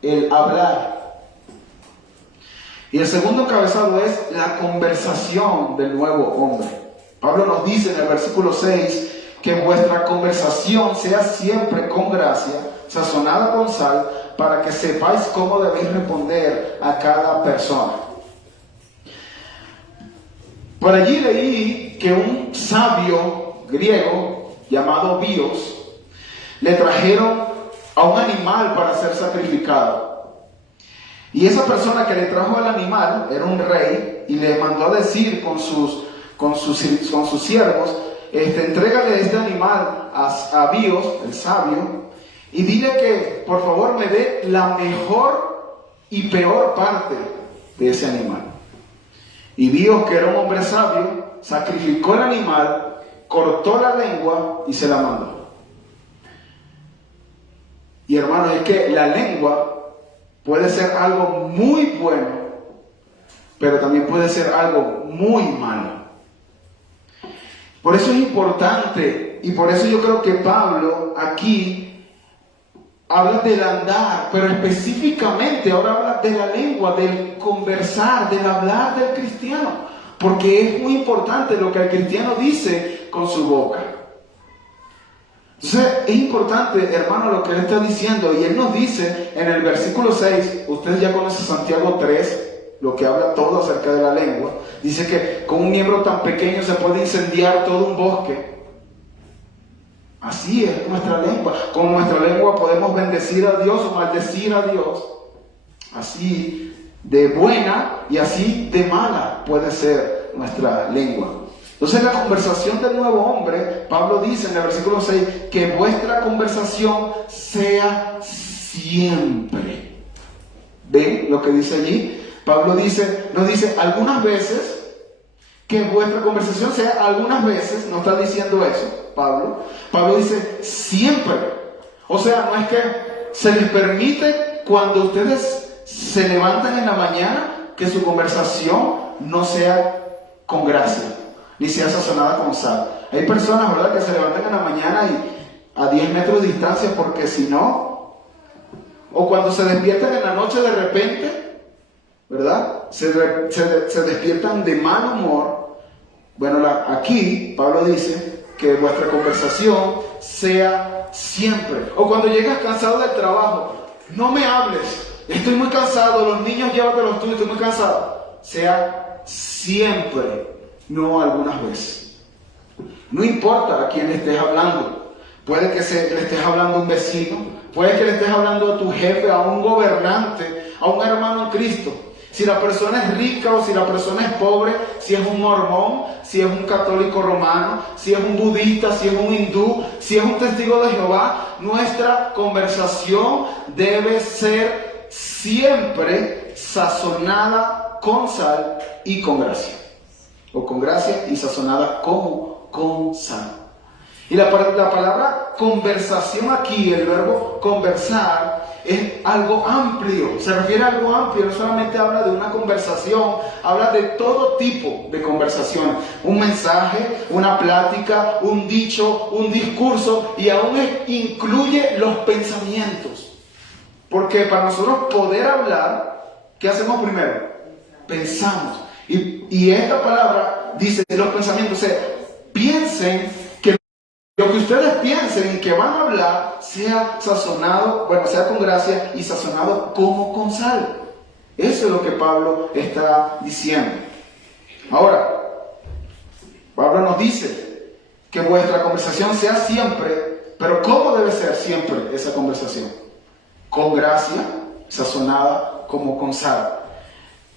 El hablar. Y el segundo encabezado es la conversación del nuevo hombre. Pablo nos dice en el versículo 6 que vuestra conversación sea siempre con gracia, sazonada con sal, para que sepáis cómo debéis responder a cada persona. Por allí leí que un sabio griego llamado Bios le trajeron a un animal para ser sacrificado. Y esa persona que le trajo al animal era un rey y le mandó a decir con sus siervos, entrégale este animal a Bios, el sabio, y dile que por favor me dé la mejor y peor parte de ese animal. Y Bios, que era un hombre sabio, sacrificó el animal, cortó la lengua y se la mandó. Y hermanos, es que la lengua puede ser algo muy bueno, pero también puede ser algo muy malo. Por eso es importante, y por eso yo creo que Pablo aquí habla del andar, pero específicamente ahora habla de la lengua, del conversar, del hablar del cristiano, porque es muy importante lo que el cristiano dice con su boca. Entonces es importante, hermano, lo que él está diciendo, y él nos dice en el versículo 6, ustedes ya conocen Santiago 3, lo que habla todo acerca de la lengua, dice que con un miembro tan pequeño se puede incendiar todo un bosque. Así es nuestra lengua. Con nuestra lengua podemos bendecir a Dios o maldecir a Dios. Así de buena y así de mala puede ser nuestra lengua. Entonces la conversación del nuevo hombre, Pablo dice en el versículo 6, que vuestra conversación sea siempre. ¿Ven lo que dice allí? Pablo nos dice algunas veces, que vuestra conversación sea algunas veces, no está diciendo eso, Pablo. Pablo dice siempre. O sea, no es que se les permite cuando ustedes se levantan en la mañana que su conversación no sea con gracia, ni sea sazonada con sal. Hay personas, ¿verdad?, que se levantan en la mañana y a 10 metros de distancia, porque si no, o cuando se despiertan en la noche de repente, ¿verdad?, se despiertan de mal humor. Bueno, aquí Pablo dice que vuestra conversación sea siempre. O cuando llegas cansado del trabajo, no me hables, estoy muy cansado, los niños llévatelos tú, estoy muy cansado. Sea siempre, no algunas veces. No importa a quién le estés hablando. Puede que le estés hablando a un vecino, puede que le estés hablando a tu jefe, a un gobernante, a un hermano en Cristo. Si la persona es rica o si la persona es pobre, si es un mormón, si es un católico romano, si es un budista, si es un hindú, si es un testigo de Jehová, nuestra conversación debe ser siempre sazonada con sal y con gracia. O con gracia y sazonada como con sal. Y la palabra conversación aquí, el verbo conversar, es algo amplio, se refiere a algo amplio, no solamente habla de una conversación, habla de todo tipo de conversación, un mensaje, una plática, un dicho, un discurso, y aún incluye los pensamientos. Porque para nosotros poder hablar, ¿qué hacemos primero? Pensamos. Y esta palabra dice los pensamientos, o sea, piensen que lo que ustedes piensen que van a hablar sea sazonado, sea con gracia y sazonado como con sal. Eso es lo que Pablo está diciendo. Ahora, Pablo nos dice que vuestra conversación sea siempre, pero ¿cómo debe ser siempre esa conversación? Con gracia, sazonada como con sal.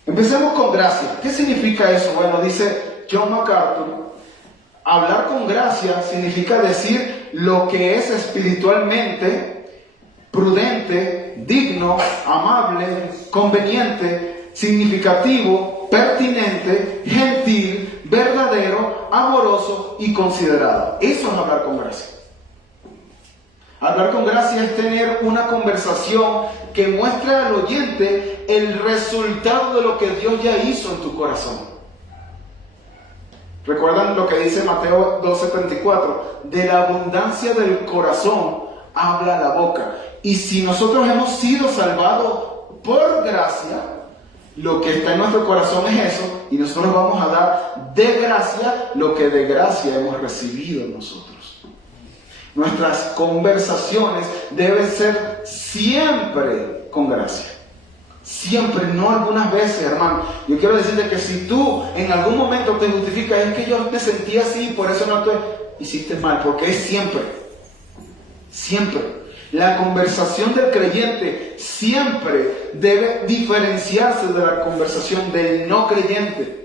Empecemos con gracia. ¿Qué significa eso? Bueno, dice John MacArthur, hablar con gracia significa decir lo que es espiritualmente prudente, digno, amable, conveniente, significativo, pertinente, gentil, verdadero, amoroso y considerado. Eso es hablar con gracia. Hablar con gracia es tener una conversación que muestre al oyente el resultado de lo que Dios ya hizo en tu corazón. ¿Recuerdan lo que dice Mateo 12:34? De la abundancia del corazón habla la boca. Y si nosotros hemos sido salvados por gracia, lo que está en nuestro corazón es eso, y nosotros vamos a dar de gracia lo que de gracia hemos recibido nosotros. Nuestras conversaciones deben ser siempre con gracia. Siempre, no algunas veces, hermano. Yo quiero decirte que si tú en algún momento te justificas, es que yo me sentí así, por eso no te hiciste mal, porque es siempre. Siempre. La conversación del creyente siempre debe diferenciarse de la conversación del no creyente.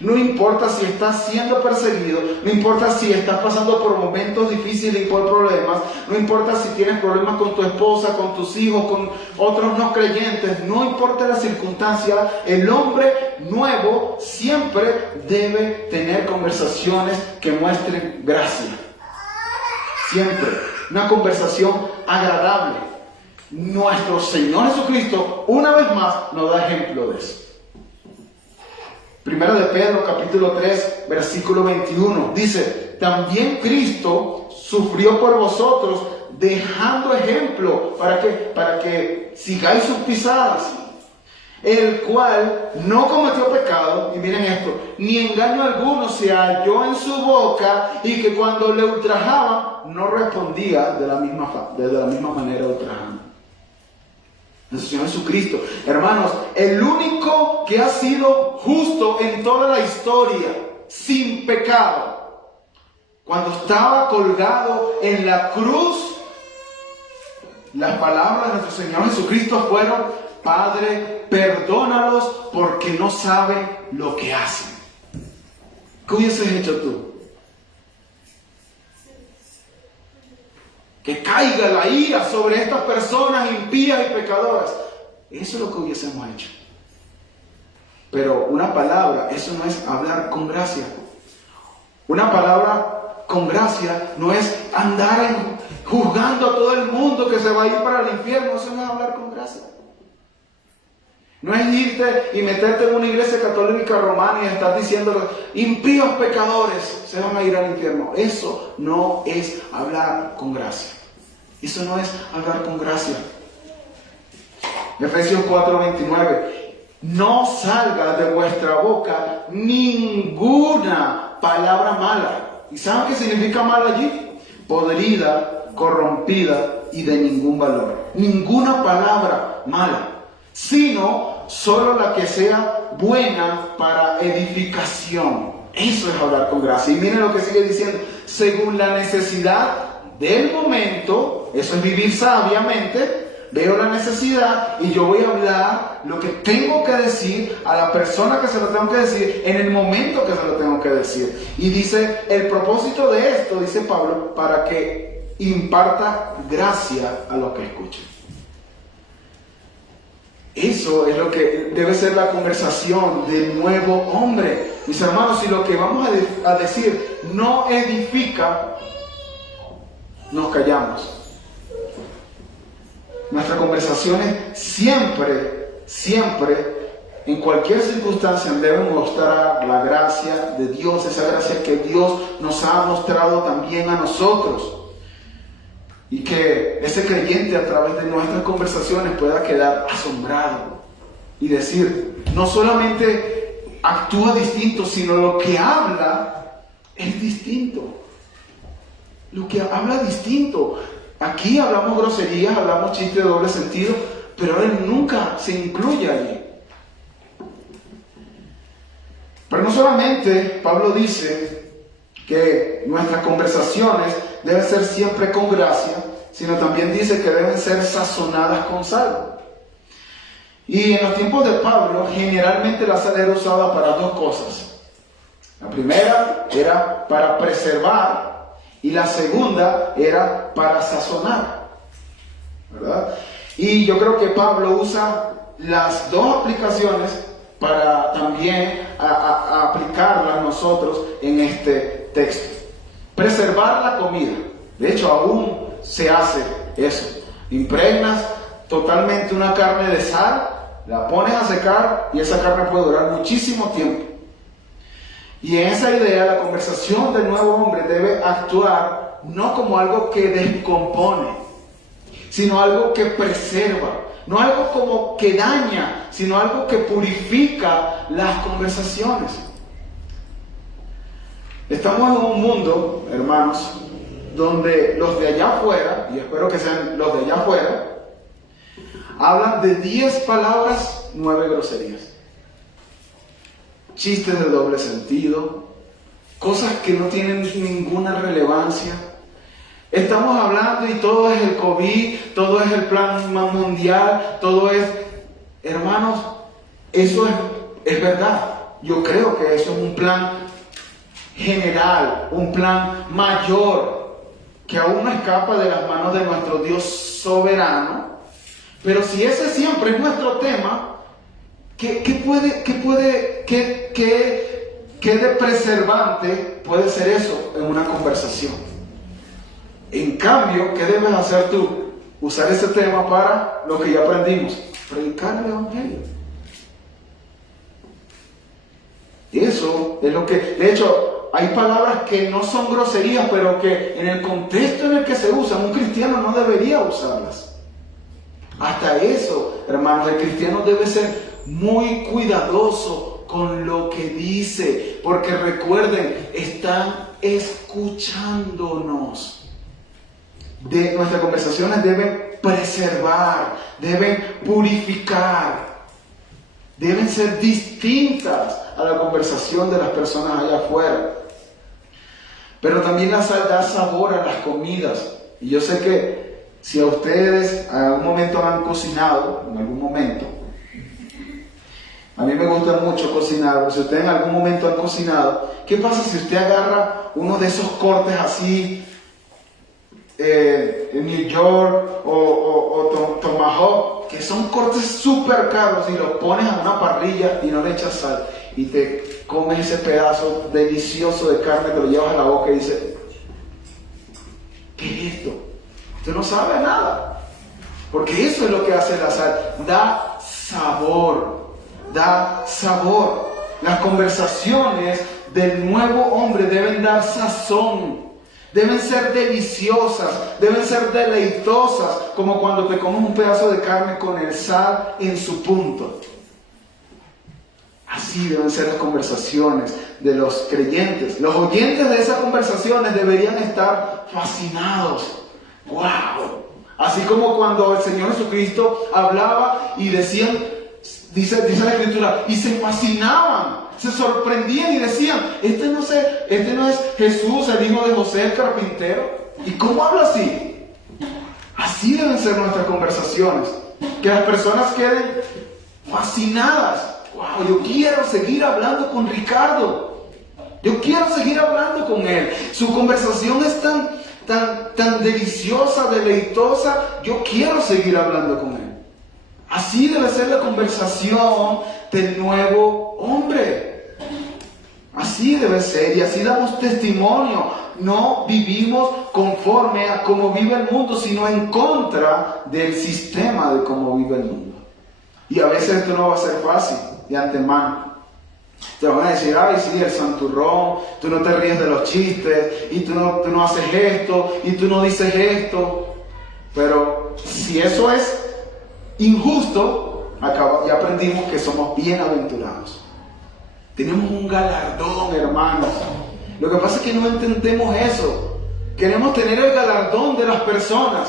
No importa si estás siendo perseguido, no importa si estás pasando por momentos difíciles y por problemas, no importa si tienes problemas con tu esposa, con tus hijos, con otros no creyentes, no importa la circunstancia, el hombre nuevo siempre debe tener conversaciones que muestren gracia. Siempre. Una conversación agradable. Nuestro Señor Jesucristo, una vez más, nos da ejemplo de eso. Primero de Pedro, capítulo 3, versículo 21, dice, también Cristo sufrió por vosotros, dejando ejemplo, ¿para qué? Para que sigáis sus pisadas, el cual no cometió pecado, y miren esto, ni engaño alguno se halló en su boca, y que cuando le ultrajaban, no respondía de la misma manera ultrajando. Nuestro Señor Jesucristo, hermanos, el único que ha sido justo en toda la historia, sin pecado, cuando estaba colgado en la cruz, las palabras de nuestro Señor Jesucristo fueron, Padre, perdónalos porque no saben lo que hacen. ¿Qué hubieses hecho tú? Que caiga la ira sobre estas personas impías y pecadoras. Eso es lo que hubiésemos hecho. Pero una palabra, eso no es hablar con gracia. Una palabra con gracia no es andar juzgando a todo el mundo que se va a ir para el infierno. Eso no es hablar con gracia. No es irte y meterte en una iglesia católica romana y estar diciendo impíos pecadores se van a ir al infierno. Eso no es hablar con gracia. Eso no es hablar con gracia. Efesios 4:29. No salga de vuestra boca ninguna palabra mala. ¿Y saben qué significa mal allí? Podrida, corrompida y de ningún valor. Ninguna palabra mala, sino solo la que sea buena para edificación. Eso es hablar con gracia. Y miren lo que sigue diciendo. Según la necesidad del momento, eso es vivir sabiamente. Veo la necesidad y yo voy a hablar lo que tengo que decir a la persona que se lo tengo que decir en el momento que se lo tengo que decir. Y dice, el propósito de esto, dice Pablo, para que imparta gracia a los que escuchen. Eso es lo que debe ser la conversación del nuevo hombre. Mis hermanos, si lo que vamos a decir no edifica, nos callamos. Nuestras conversaciones siempre, en cualquier circunstancia deben mostrar la gracia de Dios, esa gracia que Dios nos ha mostrado también a nosotros. Y que ese creyente a través de nuestras conversaciones pueda quedar asombrado y decir, no solamente actúa distinto, sino lo que habla es distinto. Lo que habla distinto. Aquí hablamos groserías, hablamos chistes de doble sentido, pero él nunca se incluye allí. Pero no solamente Pablo dice que nuestras conversaciones deben ser siempre con gracia, sino también dice que deben ser sazonadas con sal. Y en los tiempos de Pablo, generalmente la sal era usada para dos cosas. La primera era para preservar y la segunda era para sazonar, ¿verdad? Y yo creo que Pablo usa las dos aplicaciones para también aplicarlas nosotros en este texto. Preservar la comida. De hecho, aún se hace eso. Impregnas totalmente una carne de sal, la pones a secar y esa carne puede durar muchísimo tiempo. Y en esa idea, la conversación del nuevo hombre debe actuar no como algo que descompone, sino algo que preserva. No algo como que daña, sino algo que purifica las conversaciones. Estamos en un mundo, hermanos, donde los de allá afuera, y espero que sean los de allá afuera, hablan de 10 palabras, 9 groserías. Chistes de doble sentido, cosas que no tienen ninguna relevancia. Estamos hablando y todo es el COVID, todo es el plan mundial, todo es... Hermanos, eso es verdad. Yo creo que eso es un plan general, un plan mayor, que aún no escapa de las manos de nuestro Dios soberano. Pero si ese siempre es nuestro tema, ¿qué de preservante puede ser eso en una conversación? En cambio, ¿qué debes hacer tú? Usar ese tema para lo que ya aprendimos, predicar el Evangelio. Eso es lo que, de hecho, hay palabras que no son groserías, pero que en el contexto en el que se usan, un cristiano no debería usarlas. Hasta eso, hermanos, el cristiano debe ser muy cuidadoso con lo que dice, porque recuerden, están escuchándonos. Nuestras conversaciones deben preservar, deben purificar, deben ser distintas a la conversación de las personas allá afuera. Pero también la sal da sabor a las comidas. Y yo sé que si a ustedes en algún momento han cocinado, en algún momento, a mí me gusta mucho cocinar, pero si ustedes en algún momento han cocinado, ¿qué pasa si usted agarra uno de esos cortes así New York o Tomahawk, que son cortes súper caros, y los pones a una parrilla y no le echas sal, y te comes ese pedazo delicioso de carne, te lo llevas a la boca y dices, ¿qué es esto? Usted no sabe nada, porque eso es lo que hace la sal, da sabor, da sabor. Las conversaciones del nuevo hombre deben dar sazón, deben ser deliciosas, deben ser deleitosas, como cuando te comes un pedazo de carne con el sal en su punto. Así deben ser las conversaciones de los creyentes. Los oyentes de esas conversaciones deberían estar fascinados. ¡Wow! Así como cuando el Señor Jesucristo hablaba y decían, dice la Escritura, y se fascinaban, se sorprendían y decían, este no es Jesús, el hijo de José el carpintero. ¿Y cómo habla así? Así deben ser nuestras conversaciones. Que las personas queden fascinadas. ¡Wow! Yo quiero seguir hablando con Ricardo. Yo quiero seguir hablando con él. Su conversación es tan deliciosa, deleitosa. Yo quiero seguir hablando con él. Así debe ser la conversación del nuevo hombre. Así debe ser, y así damos testimonio. No vivimos conforme a cómo vive el mundo, sino en contra del sistema de cómo vive el mundo. Y a veces esto no va a ser fácil de antemano. Te van a decir, ay, sí, el santurrón, tú no te ríes de los chistes, y tú no haces esto, y tú no dices esto. Pero si eso es injusto, ya aprendimos que somos bienaventurados. Tenemos un galardón, hermanos. Lo que pasa es que no entendemos eso. Queremos tener el galardón de las personas,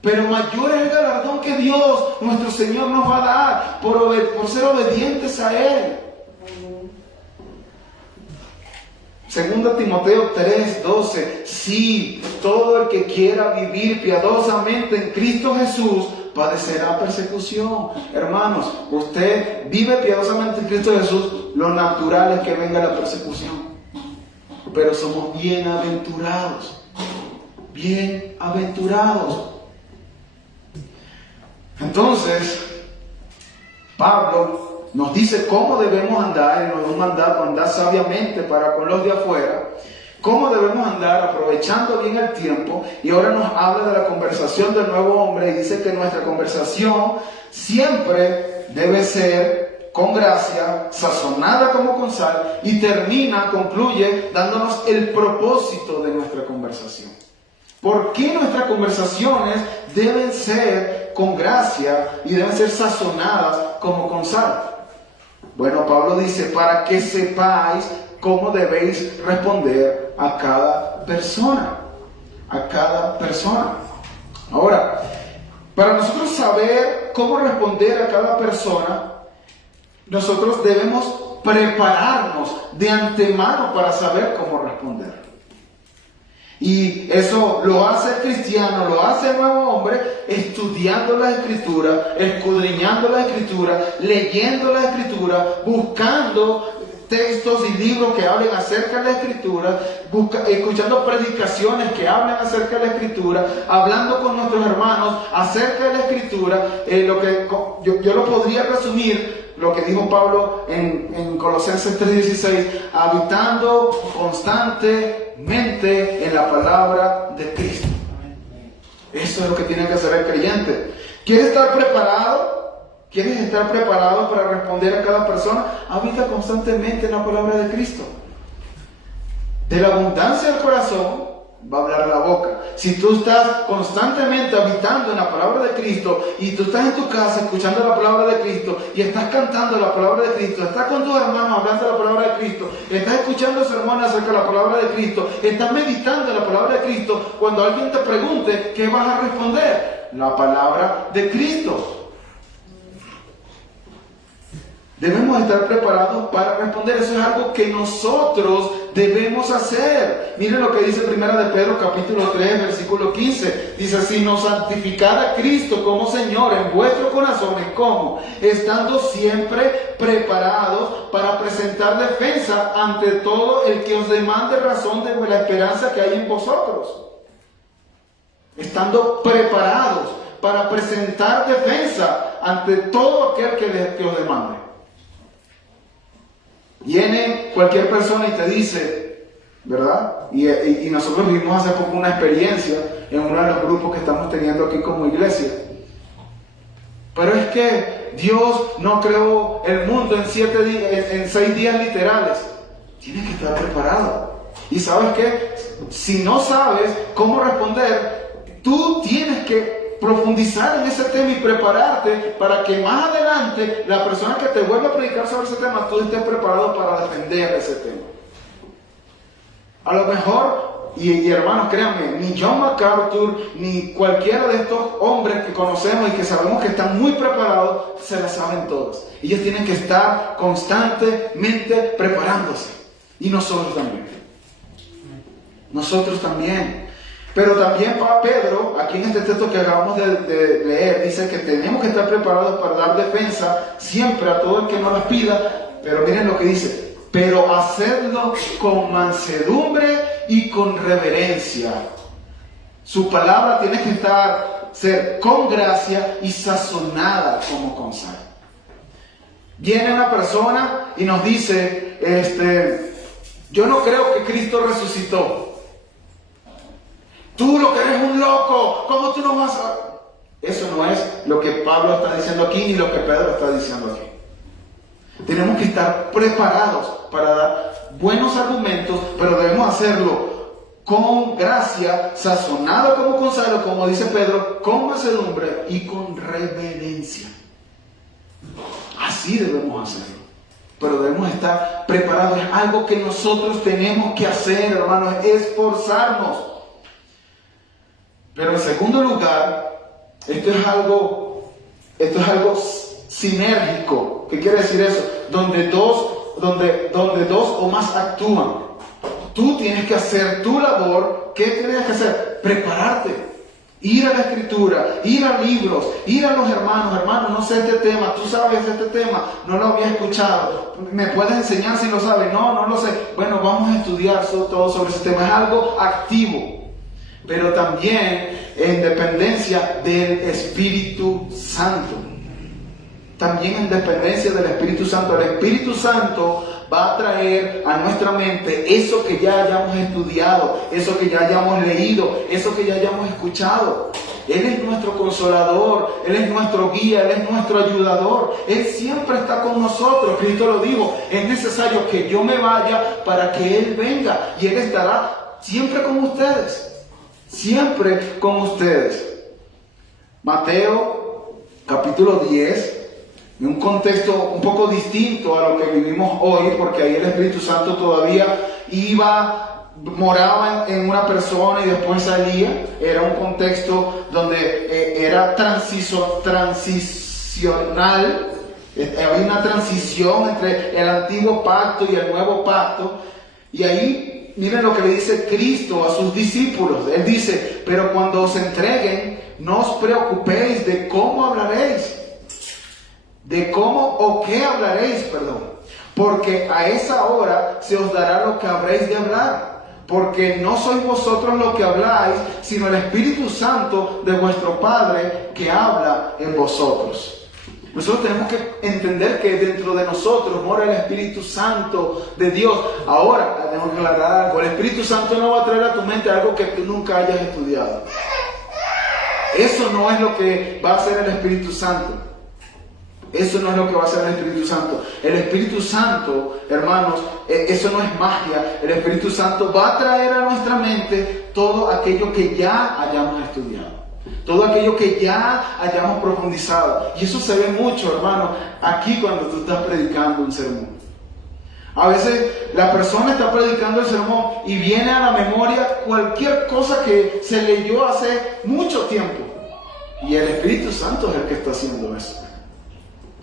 pero mayor es el galardón que Dios, nuestro Señor, nos va a dar por ser obedientes a Él. 2 Timoteo 3:12. Sí, todo el que quiera vivir piadosamente en Cristo Jesús padecerá persecución. Hermanos, usted vive piadosamente en Cristo Jesús, lo natural es que venga la persecución. Pero somos bienaventurados. Bienaventurados. Entonces, Pablo nos dice cómo debemos andar, y nos da un mandato: andar sabiamente para con los de afuera. Cómo debemos andar aprovechando bien el tiempo. Y ahora nos habla de la conversación del nuevo hombre, y dice que nuestra conversación siempre debe ser con gracia, sazonada como con sal, y concluye dándonos el propósito de nuestra conversación. ¿Por qué nuestras conversaciones deben ser con gracia y deben ser sazonadas como con sal? Bueno, Pablo dice, para que sepáis cómo debéis responder a cada persona. A cada persona. Ahora, para nosotros saber cómo responder a cada persona, nosotros debemos prepararnos de antemano para saber cómo responder. Y eso lo hace el cristiano, lo hace el nuevo hombre, estudiando la Escritura, escudriñando la Escritura, leyendo la Escritura, buscando textos y libros que hablen acerca de la Escritura, escuchando predicaciones que hablen acerca de la Escritura, hablando con nuestros hermanos acerca de la Escritura. Yo lo podría resumir, lo que dijo Pablo en Colosenses 3:16, habitando constantemente en la palabra de Cristo. Eso es lo que tiene que hacer el creyente. ¿Quieres estar preparado? ¿Quieres estar preparado para responder a cada persona? Habita constantemente en la palabra de Cristo. De la abundancia del corazón va a hablar la boca. Si tú estás constantemente habitando en la palabra de Cristo, y tú estás en tu casa escuchando la palabra de Cristo, y estás cantando la palabra de Cristo, estás con tus hermanos hablando de la palabra de Cristo, estás escuchando sermones acerca de la palabra de Cristo, estás meditando en la palabra de Cristo, cuando alguien te pregunte, ¿qué vas a responder? La palabra de Cristo. Debemos estar preparados para responder. Eso es algo que nosotros debemos hacer. Miren lo que dice 1 de Pedro capítulo 3 versículo 15. Dice, sino santificad a Cristo como Señor en vuestros corazones. ¿Cómo? Estando siempre preparados para presentar defensa ante todo el que os demande razón de la esperanza que hay en vosotros. estando preparados para presentar defensa ante todo aquel que os demande. Viene cualquier persona y te dice, ¿verdad? Y nosotros vivimos hace poco una experiencia en uno de los grupos que estamos teniendo aquí como iglesia. Pero es que Dios no creó el mundo en 6 días literales. Tienes que estar preparado. Y ¿sabes qué? Si no sabes cómo responder, tú tienes que profundizar en ese tema y prepararte para que más adelante la persona que te vuelva a predicar sobre ese tema, tú estés preparado para defender ese tema. A lo mejor, y hermanos, créanme, ni John MacArthur, ni cualquiera de estos hombres que conocemos y que sabemos que están muy preparados, se las saben todas. Ellos tienen que estar constantemente preparándose. Y nosotros también. Nosotros también. Pero también Pedro, aquí en este texto que acabamos de leer, dice que tenemos que estar preparados para dar defensa siempre a todo el que nos la pida. Pero miren lo que dice: pero hacerlo con mansedumbre y con reverencia. Su palabra tiene que ser con gracia y sazonada como con sal. Viene una persona y nos dice, yo no creo que Cristo resucitó. Tú lo que eres un loco, ¿cómo tú no vas a...? Eso no es lo que Pablo está diciendo aquí ni lo que Pedro está diciendo aquí. Tenemos que estar preparados para dar buenos argumentos, pero debemos hacerlo con gracia, sazonado como con sal, como dice Pedro, con mansedumbre y con reverencia. Así debemos hacerlo. Pero debemos estar preparados. Es algo que nosotros tenemos que hacer, hermanos, esforzarnos. Pero en segundo lugar, esto es algo sinérgico. ¿Qué quiere decir eso? Donde dos o más actúan. Tú tienes que hacer tu labor. ¿Qué tienes que hacer? Prepararte. Ir a la escritura, ir a libros, ir a los hermanos, no sé este tema, tú sabes este tema, no lo había escuchado, ¿me puedes enseñar si lo sabes? No lo sé. Bueno, vamos a estudiar todo sobre ese tema. Es algo activo, pero también en dependencia del Espíritu Santo. También en dependencia del Espíritu Santo. El Espíritu Santo va a traer a nuestra mente eso que ya hayamos estudiado, eso que ya hayamos leído, eso que ya hayamos escuchado. Él es nuestro consolador, Él es nuestro guía, Él es nuestro ayudador. Él siempre está con nosotros. Cristo lo dijo: es necesario que yo me vaya para que Él venga. Y Él estará siempre con ustedes. Siempre con ustedes. Mateo capítulo 10. En un contexto un poco distinto a lo que vivimos hoy, porque ahí el Espíritu Santo todavía moraba en una persona y después salía. Era un contexto donde era transicional. Había una transición entre el antiguo pacto y el nuevo pacto. Y ahí, miren lo que le dice Cristo a sus discípulos. Él dice: pero cuando os entreguen, no os preocupéis de cómo hablaréis. De cómo o qué hablaréis, porque a esa hora se os dará lo que habréis de hablar, porque no sois vosotros los que habláis, sino el Espíritu Santo de vuestro Padre que habla en vosotros. Nosotros tenemos que entender que dentro de nosotros mora el Espíritu Santo de Dios. Ahora, tenemos que aclarar algo: el Espíritu Santo no va a traer a tu mente algo que tú nunca hayas estudiado. Eso no es lo que va a hacer el Espíritu Santo. Eso no es lo que va a hacer el Espíritu Santo. El Espíritu Santo, hermanos, eso no es magia. El Espíritu Santo va a traer a nuestra mente todo aquello que ya hayamos estudiado, todo aquello que ya hayamos profundizado. Y eso se ve mucho, hermano, aquí cuando tú estás predicando un sermón. A veces la persona está predicando el sermón y viene a la memoria cualquier cosa que se leyó hace mucho tiempo. Y el Espíritu Santo es el que está haciendo eso.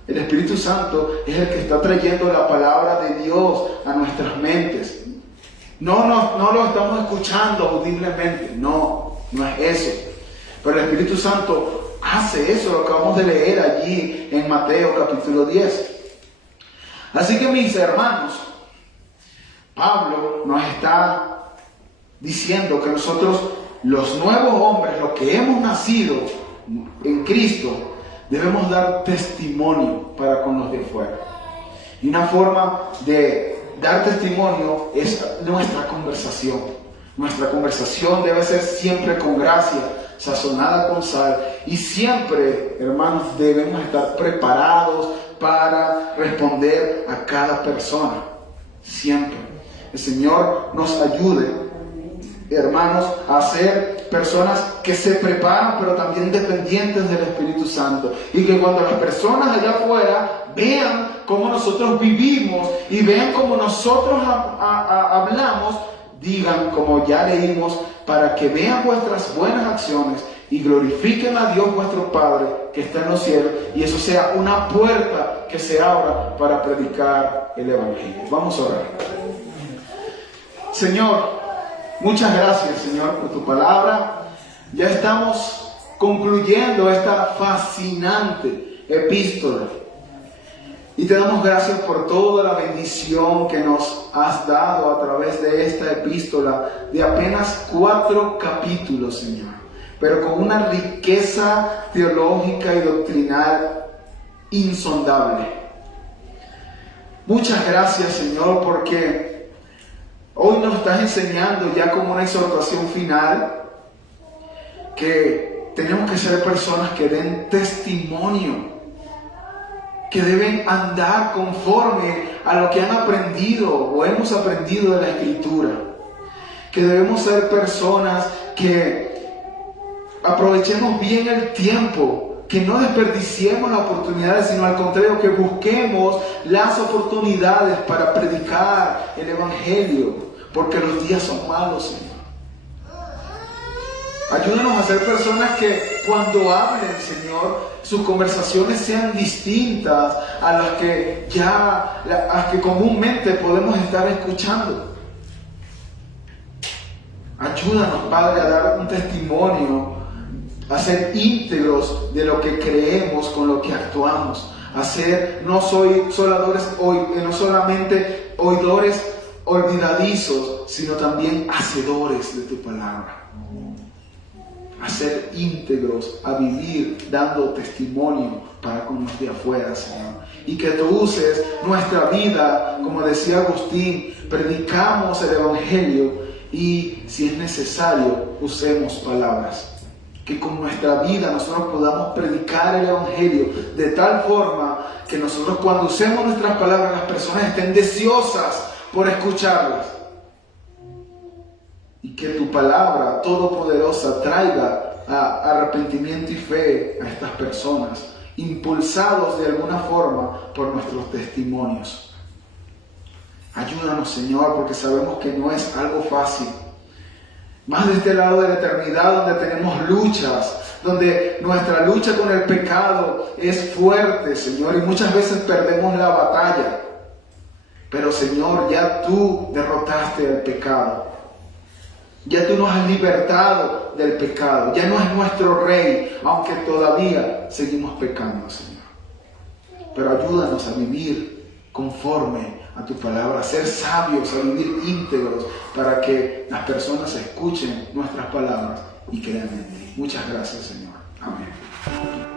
El Espíritu Santo es el que está trayendo la palabra de Dios a nuestras mentes. No lo estamos escuchando audiblemente. No es eso. Pero el Espíritu Santo hace eso, lo acabamos de leer allí en Mateo capítulo 10. Así que, mis hermanos, Pablo nos está diciendo que nosotros los nuevos hombres, los que hemos nacido en Cristo, debemos dar testimonio para con los de afuera. Y una forma de dar testimonio es nuestra conversación. Nuestra conversación debe ser siempre con gracia, sazonada con sal. Y siempre, hermanos, debemos estar preparados para responder a cada persona. Siempre. El Señor nos ayude, hermanos, a ser personas que se preparan, pero también dependientes del Espíritu Santo. Y que cuando las personas allá afuera vean cómo nosotros vivimos y vean cómo nosotros hablamos, digan, como ya leímos, para que vean vuestras buenas acciones y glorifiquen a Dios vuestro Padre que está en los cielos, y eso sea una puerta que se abra para predicar el Evangelio. Vamos a orar. Señor, muchas gracias, Señor, por tu palabra. Ya estamos concluyendo esta fascinante epístola. Y te damos gracias por toda la bendición que nos has dado a través de esta epístola de apenas 4 capítulos, Señor, pero con una riqueza teológica y doctrinal insondable. Muchas gracias, Señor, porque hoy nos estás enseñando ya como una exhortación final que tenemos que ser personas que den testimonio, que deben andar conforme a lo que han aprendido o hemos aprendido de la Escritura, que debemos ser personas que aprovechemos bien el tiempo, que no desperdiciemos las oportunidades, sino al contrario, que busquemos las oportunidades para predicar el Evangelio, porque los días son malos, Señor. Ayúdanos a ser personas que cuando hablen, Señor, sus conversaciones sean distintas a las que comúnmente podemos estar escuchando. Ayúdanos, Padre, a dar un testimonio, a ser íntegros de lo que creemos con lo que actuamos, a ser no solamente oidores olvidadizos, sino también hacedores de tu palabra. A ser íntegros, a vivir dando testimonio para con los de afuera, Señor. Y que tú uses nuestra vida, como decía Agustín, predicamos el Evangelio y, si es necesario, usemos palabras. Que con nuestra vida nosotros podamos predicar el Evangelio de tal forma que nosotros, cuando usemos nuestras palabras, las personas estén deseosas por escucharlas. Y que tu palabra todopoderosa traiga arrepentimiento y fe a estas personas, impulsados de alguna forma por nuestros testimonios. Ayúdanos, Señor, porque sabemos que no es algo fácil. Más de este lado de la eternidad, donde tenemos luchas, donde nuestra lucha con el pecado es fuerte, Señor, y muchas veces perdemos la batalla. Pero, Señor, ya tú derrotaste el pecado. Ya tú nos has libertado del pecado. Ya no es nuestro rey, aunque todavía seguimos pecando, Señor. Pero ayúdanos a vivir conforme a tu palabra, a ser sabios, a vivir íntegros, para que las personas escuchen nuestras palabras y crean en ti. Muchas gracias, Señor. Amén.